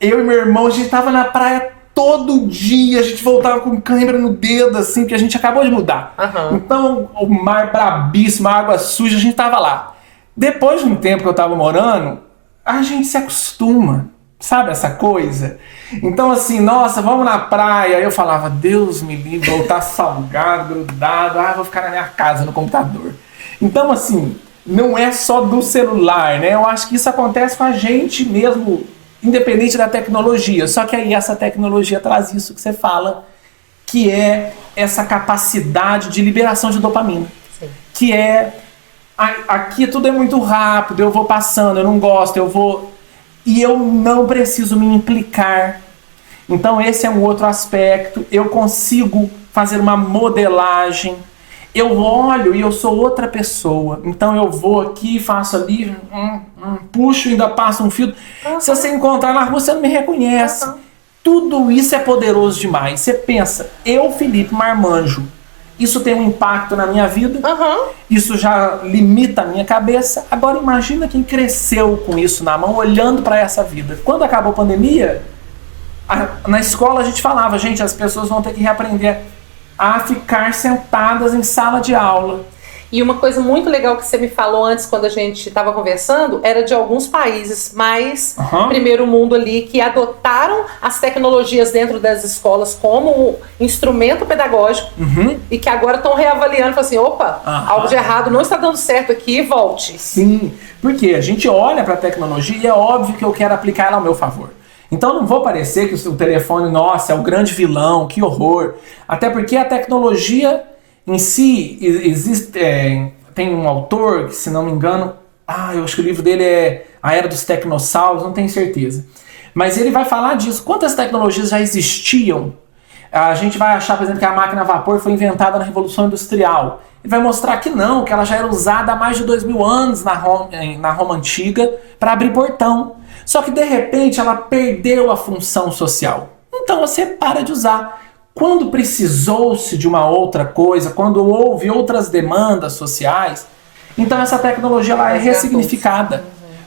Eu e meu irmão, a gente tava na praia todo dia. A gente voltava com cãibra no dedo, assim, porque a gente acabou de mudar. Então, o mar brabíssimo, a água suja, a gente tava lá. Depois de um tempo que eu tava morando, a gente se acostuma. Sabe essa coisa? Então assim, nossa, vamos na praia. Aí eu falava: Deus me livre, voltar salgado, grudado. Vou ficar na minha casa, no computador. Então assim, não é só do celular, né? Eu acho que isso acontece com a gente mesmo, independente da tecnologia. Só que aí essa tecnologia traz isso que você fala, que é essa capacidade de liberação de dopamina. Sim. Que é, aqui tudo é muito rápido, eu vou passando, eu não gosto, eu vou... E eu não preciso me implicar. Então esse é um outro aspecto. Eu consigo fazer uma modelagem. Eu olho e eu sou outra pessoa. Então eu vou aqui, faço ali, puxo, ainda passo um fio. Se você encontrar na rua, você não me reconhece. Tudo isso é poderoso demais. Você pensa, eu, Felipe Marmanjo, isso tem um impacto na minha vida, isso já limita a minha cabeça. Agora imagina quem cresceu com isso na mão, olhando para essa vida. Quando acabou a pandemia, na escola a gente falava: gente, as pessoas vão ter que reaprender a ficar sentadas em sala de aula. E uma coisa muito legal que você me falou antes, quando a gente estava conversando, era de alguns países mais primeiro mundo ali, que adotaram as tecnologias dentro das escolas como instrumento pedagógico, e que agora estão reavaliando, falando assim: opa, algo de errado não está dando certo aqui, volte. Sim, porque a gente olha para a tecnologia e é óbvio que eu quero aplicar ela ao meu favor. Então não vou parecer que o telefone, nossa, é o grande vilão, que horror. Até porque a tecnologia em si, tem um autor que, se não me engano, eu acho que o livro dele é A Era dos Tecnossauros, não tenho certeza. Mas ele vai falar disso. Quantas tecnologias já existiam? A gente vai achar, por exemplo, que a máquina a vapor foi inventada na Revolução Industrial. Ele vai mostrar que não, que ela já era usada há mais de 2000 anos na Roma Antiga para abrir portão. Só que, de repente, ela perdeu a função social. Então você para de usar. Quando precisou-se de uma outra coisa, quando houve outras demandas sociais, então essa tecnologia ela é ressignificada.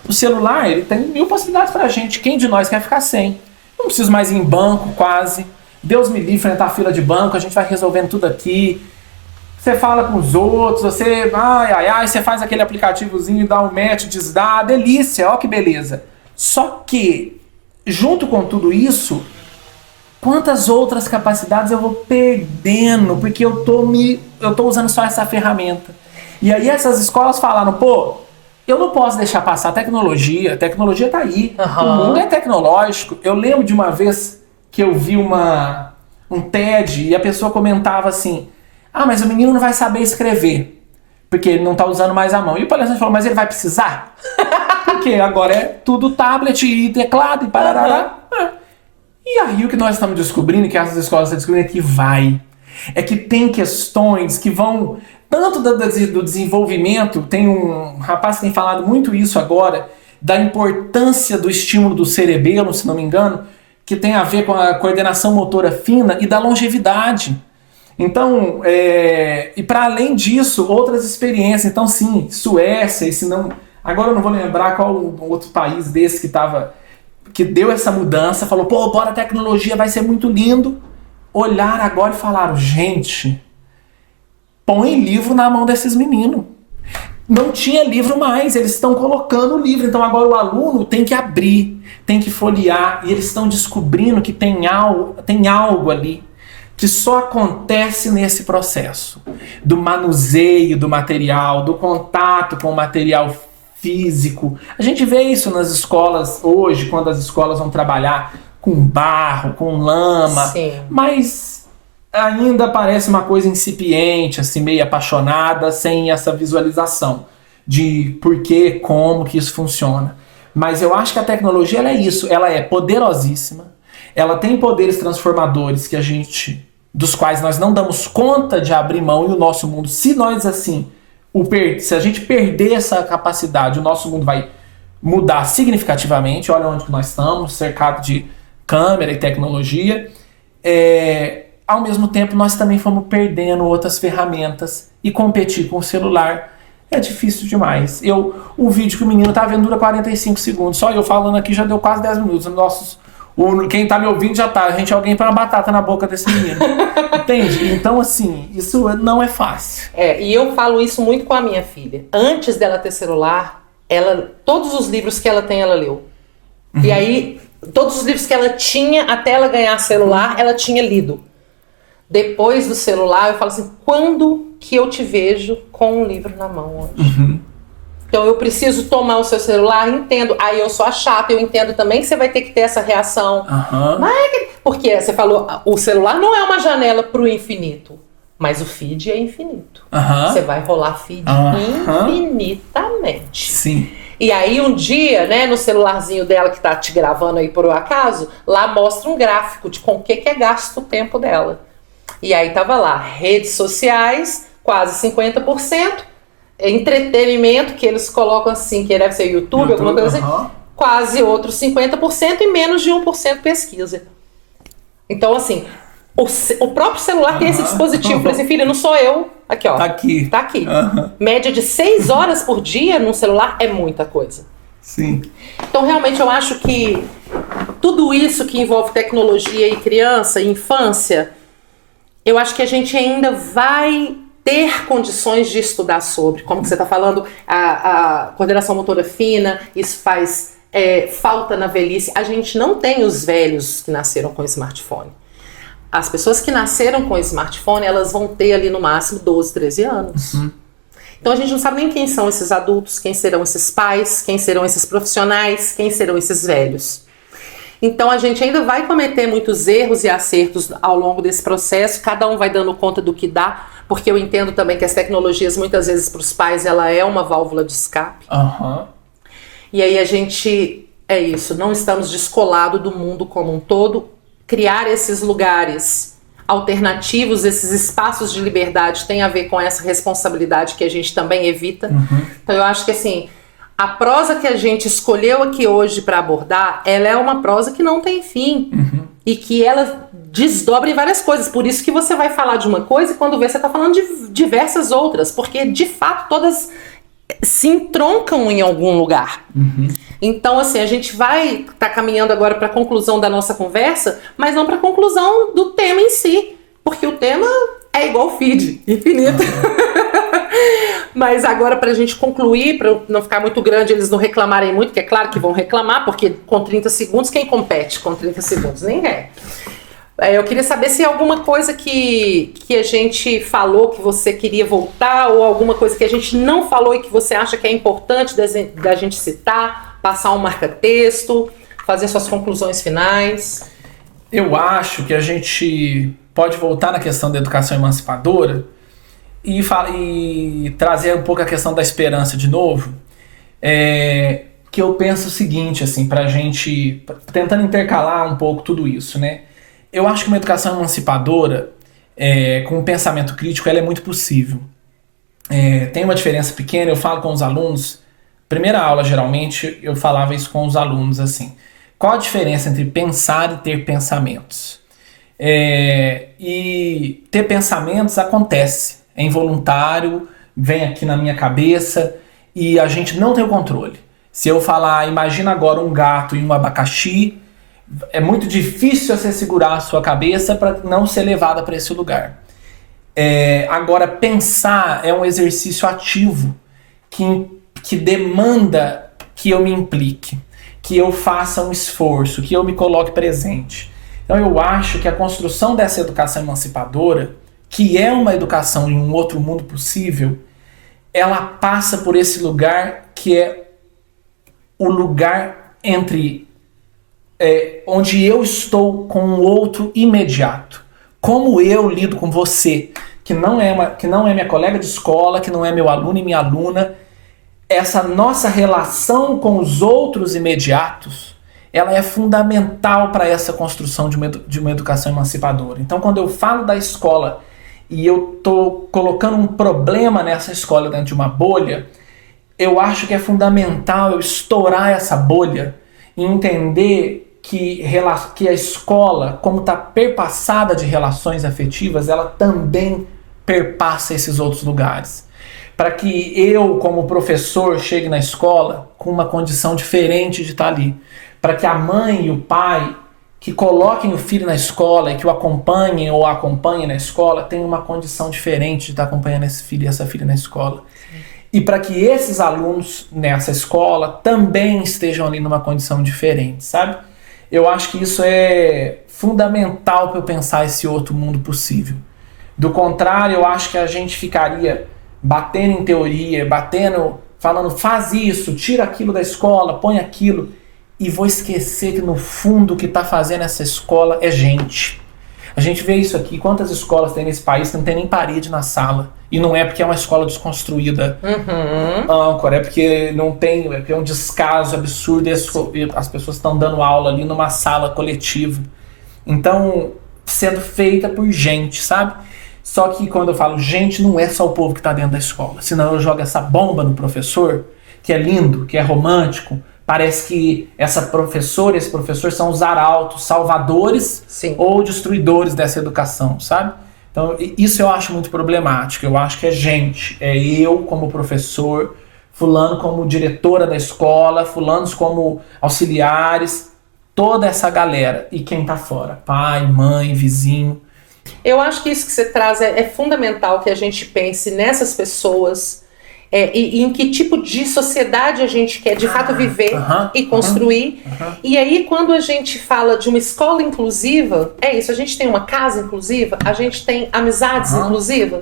O celular, ele tem 1000 possibilidades pra gente. Quem de nós quer ficar sem? Não preciso mais ir em banco, quase. Deus me livre enfrentar a fila de banco, a gente vai resolvendo tudo aqui. Você fala com os outros, você você faz aquele aplicativozinho, dá um match, desdá, delícia, ó que beleza. Só que, junto com tudo isso, quantas outras capacidades eu vou perdendo, porque eu tô usando só essa ferramenta. E aí essas escolas falaram, pô, eu não posso deixar passar a tecnologia tá aí, o mundo é tecnológico. Eu lembro de uma vez que eu vi um TED e a pessoa comentava assim, mas o menino não vai saber escrever, porque ele não tá usando mais a mão. E o palestrante falou, mas ele vai precisar? Porque agora é tudo tablet e teclado e parará. E aí o que nós estamos descobrindo, que essas escolas estão descobrindo, é que é que tem questões que vão, tanto do desenvolvimento, tem um rapaz que tem falado muito isso agora, da importância do estímulo do cerebelo, se não me engano, que tem a ver com a coordenação motora fina e da longevidade. Então, e para além disso, outras experiências. Então, sim, Suécia, e se não, agora eu não vou lembrar qual outro país desse que deu essa mudança, falou, pô, bora, a tecnologia vai ser muito lindo. Olharam agora e falaram, gente, põe livro na mão desses meninos. Não tinha livro mais, eles estão colocando o livro. Então agora o aluno tem que abrir, tem que folhear, e eles estão descobrindo que tem algo ali que só acontece nesse processo do manuseio do material, do contato com o material físico. A gente vê isso nas escolas hoje, quando as escolas vão trabalhar com barro, com lama. Sim. Mas ainda parece uma coisa incipiente, assim, meio apaixonada, sem essa visualização de por que, como que isso funciona. Mas eu acho que a tecnologia ela é isso, ela é poderosíssima, ela tem poderes transformadores dos quais nós não damos conta de abrir mão, e o nosso mundo, se nós assim, se a gente perder essa capacidade, o nosso mundo vai mudar significativamente. Olha onde nós estamos, cercado de câmera e tecnologia. Ao mesmo tempo, nós também fomos perdendo outras ferramentas, e competir com o celular é difícil demais. O vídeo que o menino tá vendo dura 45 segundos. Só eu falando aqui já deu quase 10 minutos. Quem tá me ouvindo já tá. A gente é alguém põe uma batata na boca desse menino. Entende? Então, assim, isso não é fácil. E eu falo isso muito com a minha filha. Antes dela ter celular, todos os livros que ela tem, ela leu. Uhum. E aí, todos os livros que ela tinha, até ela ganhar celular, ela tinha lido. Depois do celular, eu falo assim, quando que eu te vejo com um livro na mão hoje? Uhum. Então eu preciso tomar o seu celular, entendo. Aí eu sou a chata, eu entendo também que você vai ter que ter essa reação. Uhum. Porque você falou, o celular não é uma janela pro infinito, mas o feed é infinito. Uhum. Você vai rolar feed infinitamente. Sim. E aí um dia, né, no celularzinho dela que tá te gravando aí por um acaso, lá mostra um gráfico de com o que é gasto o tempo dela. E aí tava lá, redes sociais, quase 50%. Entretenimento, que eles colocam assim, que deve ser YouTube alguma coisa assim, quase outros 50% e menos de 1% pesquisa. Então, assim, o próprio celular tem esse dispositivo. Falei assim, filha, não sou eu. Aqui, ó. Tá aqui. Média de 6 horas por dia num celular é muita coisa. Sim. Então, realmente, eu acho que tudo isso que envolve tecnologia e criança e infância, eu acho que a gente ainda vai ter condições de estudar sobre, como que você está falando, a coordenação motora fina, isso faz falta na velhice. A gente não tem os velhos que nasceram com smartphone. As pessoas que nasceram com smartphone, elas vão ter ali no máximo 12, 13 anos. Uhum. Então a gente não sabe nem quem são esses adultos, quem serão esses pais, quem serão esses profissionais, quem serão esses velhos. Então a gente ainda vai cometer muitos erros e acertos ao longo desse processo, cada um vai dando conta do que dá, porque eu entendo também que as tecnologias, muitas vezes para os pais, ela é uma válvula de escape. Uhum. E aí a gente É isso, não estamos descolados do mundo como um todo. Criar esses lugares alternativos, esses espaços de liberdade tem a ver com essa responsabilidade que a gente também evita. Então eu acho que assim, a prosa que a gente escolheu aqui hoje para abordar, ela é uma prosa que não tem fim e que ela desdobra em várias coisas. Por isso que você vai falar de uma coisa e quando vê você está falando de diversas outras, porque de fato todas se entroncam em algum lugar. Então, assim, a gente vai estar caminhando agora para a conclusão da nossa conversa, mas não para a conclusão do tema em si, porque o tema é igual feed, infinito. Mas agora, para a gente concluir, para não ficar muito grande, eles não reclamarem muito, que é claro que vão reclamar, porque com 30 segundos, quem compete com 30 segundos? Ninguém. Eu queria saber se alguma coisa que a gente falou que você queria voltar, ou alguma coisa que a gente não falou e que você acha que é importante da gente citar, passar um marca-texto, fazer suas conclusões finais. Eu acho que a gente pode voltar na questão da educação emancipadora e trazer um pouco a questão da esperança de novo. Que eu penso o seguinte, assim, pra gente, tentando intercalar um pouco tudo isso, né? Eu acho que uma educação emancipadora, com um pensamento crítico, ela é muito possível. Tem uma diferença pequena, eu falo com os alunos, primeira aula geralmente eu falava isso com os alunos assim, qual a diferença entre pensar e ter pensamentos? E ter pensamentos acontece, é involuntário, vem aqui na minha cabeça e a gente não tem o controle. Se eu falar, imagina agora um gato e um abacaxi, é muito difícil você segurar a sua cabeça para não ser levada para esse lugar. Agora, pensar é um exercício ativo que demanda que eu me implique, que eu faça um esforço, que eu me coloque presente. Então eu acho que a construção dessa educação emancipadora, que é uma educação em um outro mundo possível, ela passa por esse lugar que é o lugar entre onde eu estou com o outro imediato. Como eu lido com você, que não é minha colega de escola, que não é meu aluno e minha aluna. Essa nossa relação com os outros imediatos, ela é fundamental para essa construção de uma educação emancipadora. Então, quando eu falo da escola e eu estou colocando um problema nessa escola dentro de uma bolha, eu acho que é fundamental eu estourar essa bolha e entender que a escola, como está perpassada de relações afetivas, ela também perpassa esses outros lugares. Para que eu, como professor, chegue na escola com uma condição diferente de estar ali. Para que a mãe e o pai que coloquem o filho na escola e que o acompanhem ou a acompanhem na escola tenham uma condição diferente de estar acompanhando esse filho e essa filha na escola. E para que esses alunos nessa escola também estejam ali numa condição diferente, sabe? Eu acho que isso é fundamental para eu pensar esse outro mundo possível. Do contrário, eu acho que a gente ficaria batendo em teoria, falando faz isso, tira aquilo da escola, põe aquilo, e vou esquecer que no fundo o que está fazendo essa escola é gente. A gente vê isso aqui, quantas escolas tem nesse país que não tem nem parede na sala, e não é porque é uma escola desconstruída, âncora, é porque não tem, é porque é um descaso absurdo e as pessoas estão dando aula ali numa sala coletiva. Então, sendo feita por gente, sabe? Só que quando eu falo gente, não é só o povo que está dentro da escola. Senão eu jogo essa bomba no professor, que é lindo, que é romântico. Parece que essa professora e esse professor são os arautos, salvadores ou destruidores dessa educação, sabe? Então isso eu acho muito problemático. Eu acho que é gente. É eu como professor, fulano como diretora da escola, fulanos como auxiliares, toda essa galera. E quem está fora? Pai, mãe, vizinho. Eu acho que isso que você traz é fundamental que a gente pense nessas pessoas e em que tipo de sociedade a gente quer de fato viver e construir. E aí quando a gente fala de uma escola inclusiva, é isso, a gente tem uma casa inclusiva, a gente tem amizades inclusivas.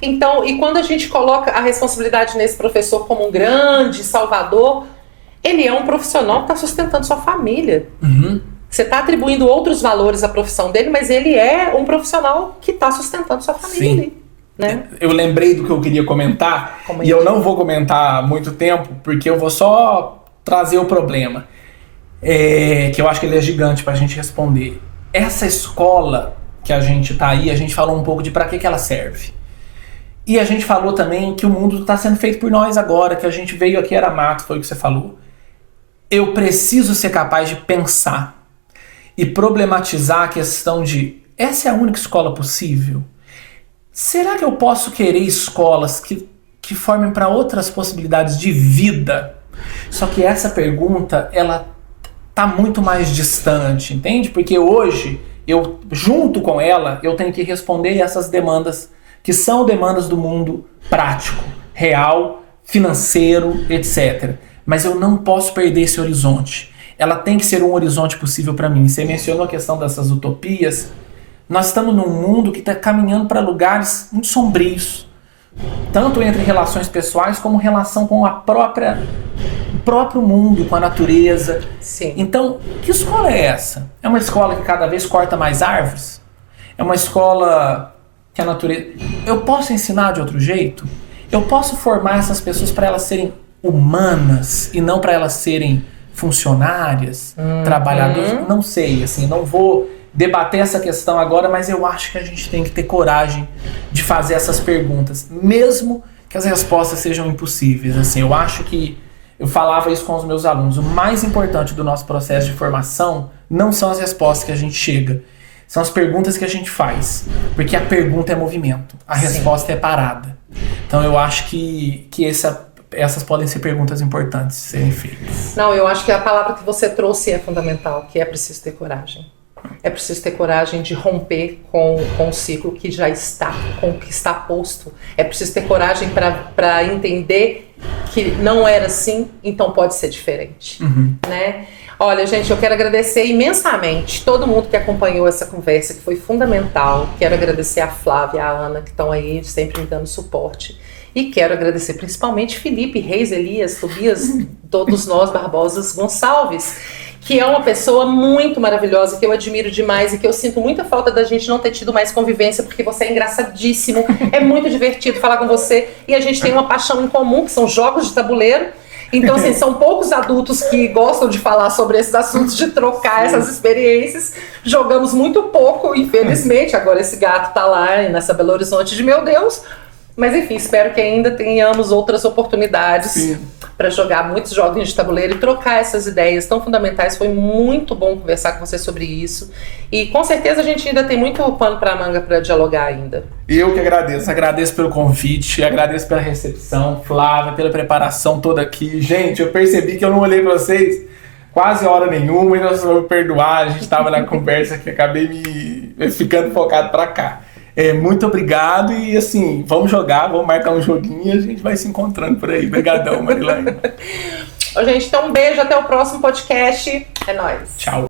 Então, e quando a gente coloca a responsabilidade nesse professor como um grande salvador, ele é um profissional que está sustentando sua família. Você está atribuindo outros valores à profissão dele, mas ele é um profissional que está sustentando sua família ali. Né? Eu lembrei do que eu queria comentar, e eu não vou comentar muito tempo, porque eu vou só trazer o problema. que eu acho que ele é gigante para a gente responder. Essa escola que a gente tá aí, a gente falou um pouco de para que ela serve. E a gente falou também que o mundo está sendo feito por nós agora, que a gente veio aqui, era mato, foi o que você falou. Eu preciso ser capaz de pensar e problematizar a questão de: essa é a única escola possível? Será que eu posso querer escolas que formem para outras possibilidades de vida? Só que essa pergunta, ela tá muito mais distante, entende? Porque hoje, eu, junto com ela, eu tenho que responder essas demandas, que são demandas do mundo prático, real, financeiro, etc. Mas eu não posso perder esse horizonte. Ela tem que ser um horizonte possível para mim. Você mencionou a questão dessas utopias. Nós estamos num mundo que está caminhando para lugares muito sombrios, tanto entre relações pessoais como relação com o próprio mundo, com a natureza. Sim. Então, que escola é essa? É uma escola que cada vez corta mais árvores? É uma escola que a natureza... Eu posso ensinar de outro jeito? Eu posso formar essas pessoas para elas serem humanas e não para elas serem funcionárias, trabalhadoras? Não sei, assim, não vou debater essa questão agora, mas eu acho que a gente tem que ter coragem de fazer essas perguntas, mesmo que as respostas sejam impossíveis. Assim, eu acho que eu falava isso com os meus alunos. O mais importante do nosso processo de formação não são as respostas que a gente chega, são as perguntas que a gente faz. Porque a pergunta é movimento, a resposta é parada. Então eu acho que essas podem ser perguntas importantes de serem feitas. Não, eu acho que a palavra que você trouxe é fundamental, que é preciso ter coragem. É preciso ter coragem de romper com o ciclo que já está, com o que está posto. É preciso ter coragem para entender que não era assim, então pode ser diferente. Né? Olha, gente, eu quero agradecer imensamente todo mundo que acompanhou essa conversa, que foi fundamental. Quero agradecer a Flávia e a Ana, que estão aí sempre me dando suporte. E quero agradecer principalmente Felipe, Reis, Elias, Tobias, todos nós, Barbosas Gonçalves, que é uma pessoa muito maravilhosa, que eu admiro demais e que eu sinto muita falta da gente não ter tido mais convivência, porque você é engraçadíssimo, é muito divertido falar com você e a gente tem uma paixão em comum, que são jogos de tabuleiro. Então, assim, são poucos adultos que gostam de falar sobre esses assuntos, de trocar essas experiências. Jogamos muito pouco, infelizmente. Agora esse gato tá lá nessa Belo Horizonte de meu Deus. Mas enfim, espero que ainda tenhamos outras oportunidades para jogar muitos jogos de tabuleiro e trocar essas ideias tão fundamentais. Foi muito bom conversar com você sobre isso. E com certeza a gente ainda tem muito pano para manga para dialogar ainda. Eu que agradeço pelo convite, agradeço pela recepção, Flávia, pela preparação toda aqui. Gente, eu percebi que eu não olhei para vocês quase hora nenhuma, e não vão me perdoar, a gente estava na conversa que acabei me ficando focado para cá. Muito obrigado e assim, vamos jogar, vamos marcar um joguinho e a gente vai se encontrando por aí. Obrigadão, Marilane. Gente, então um beijo, até o próximo podcast. É nóis. Tchau.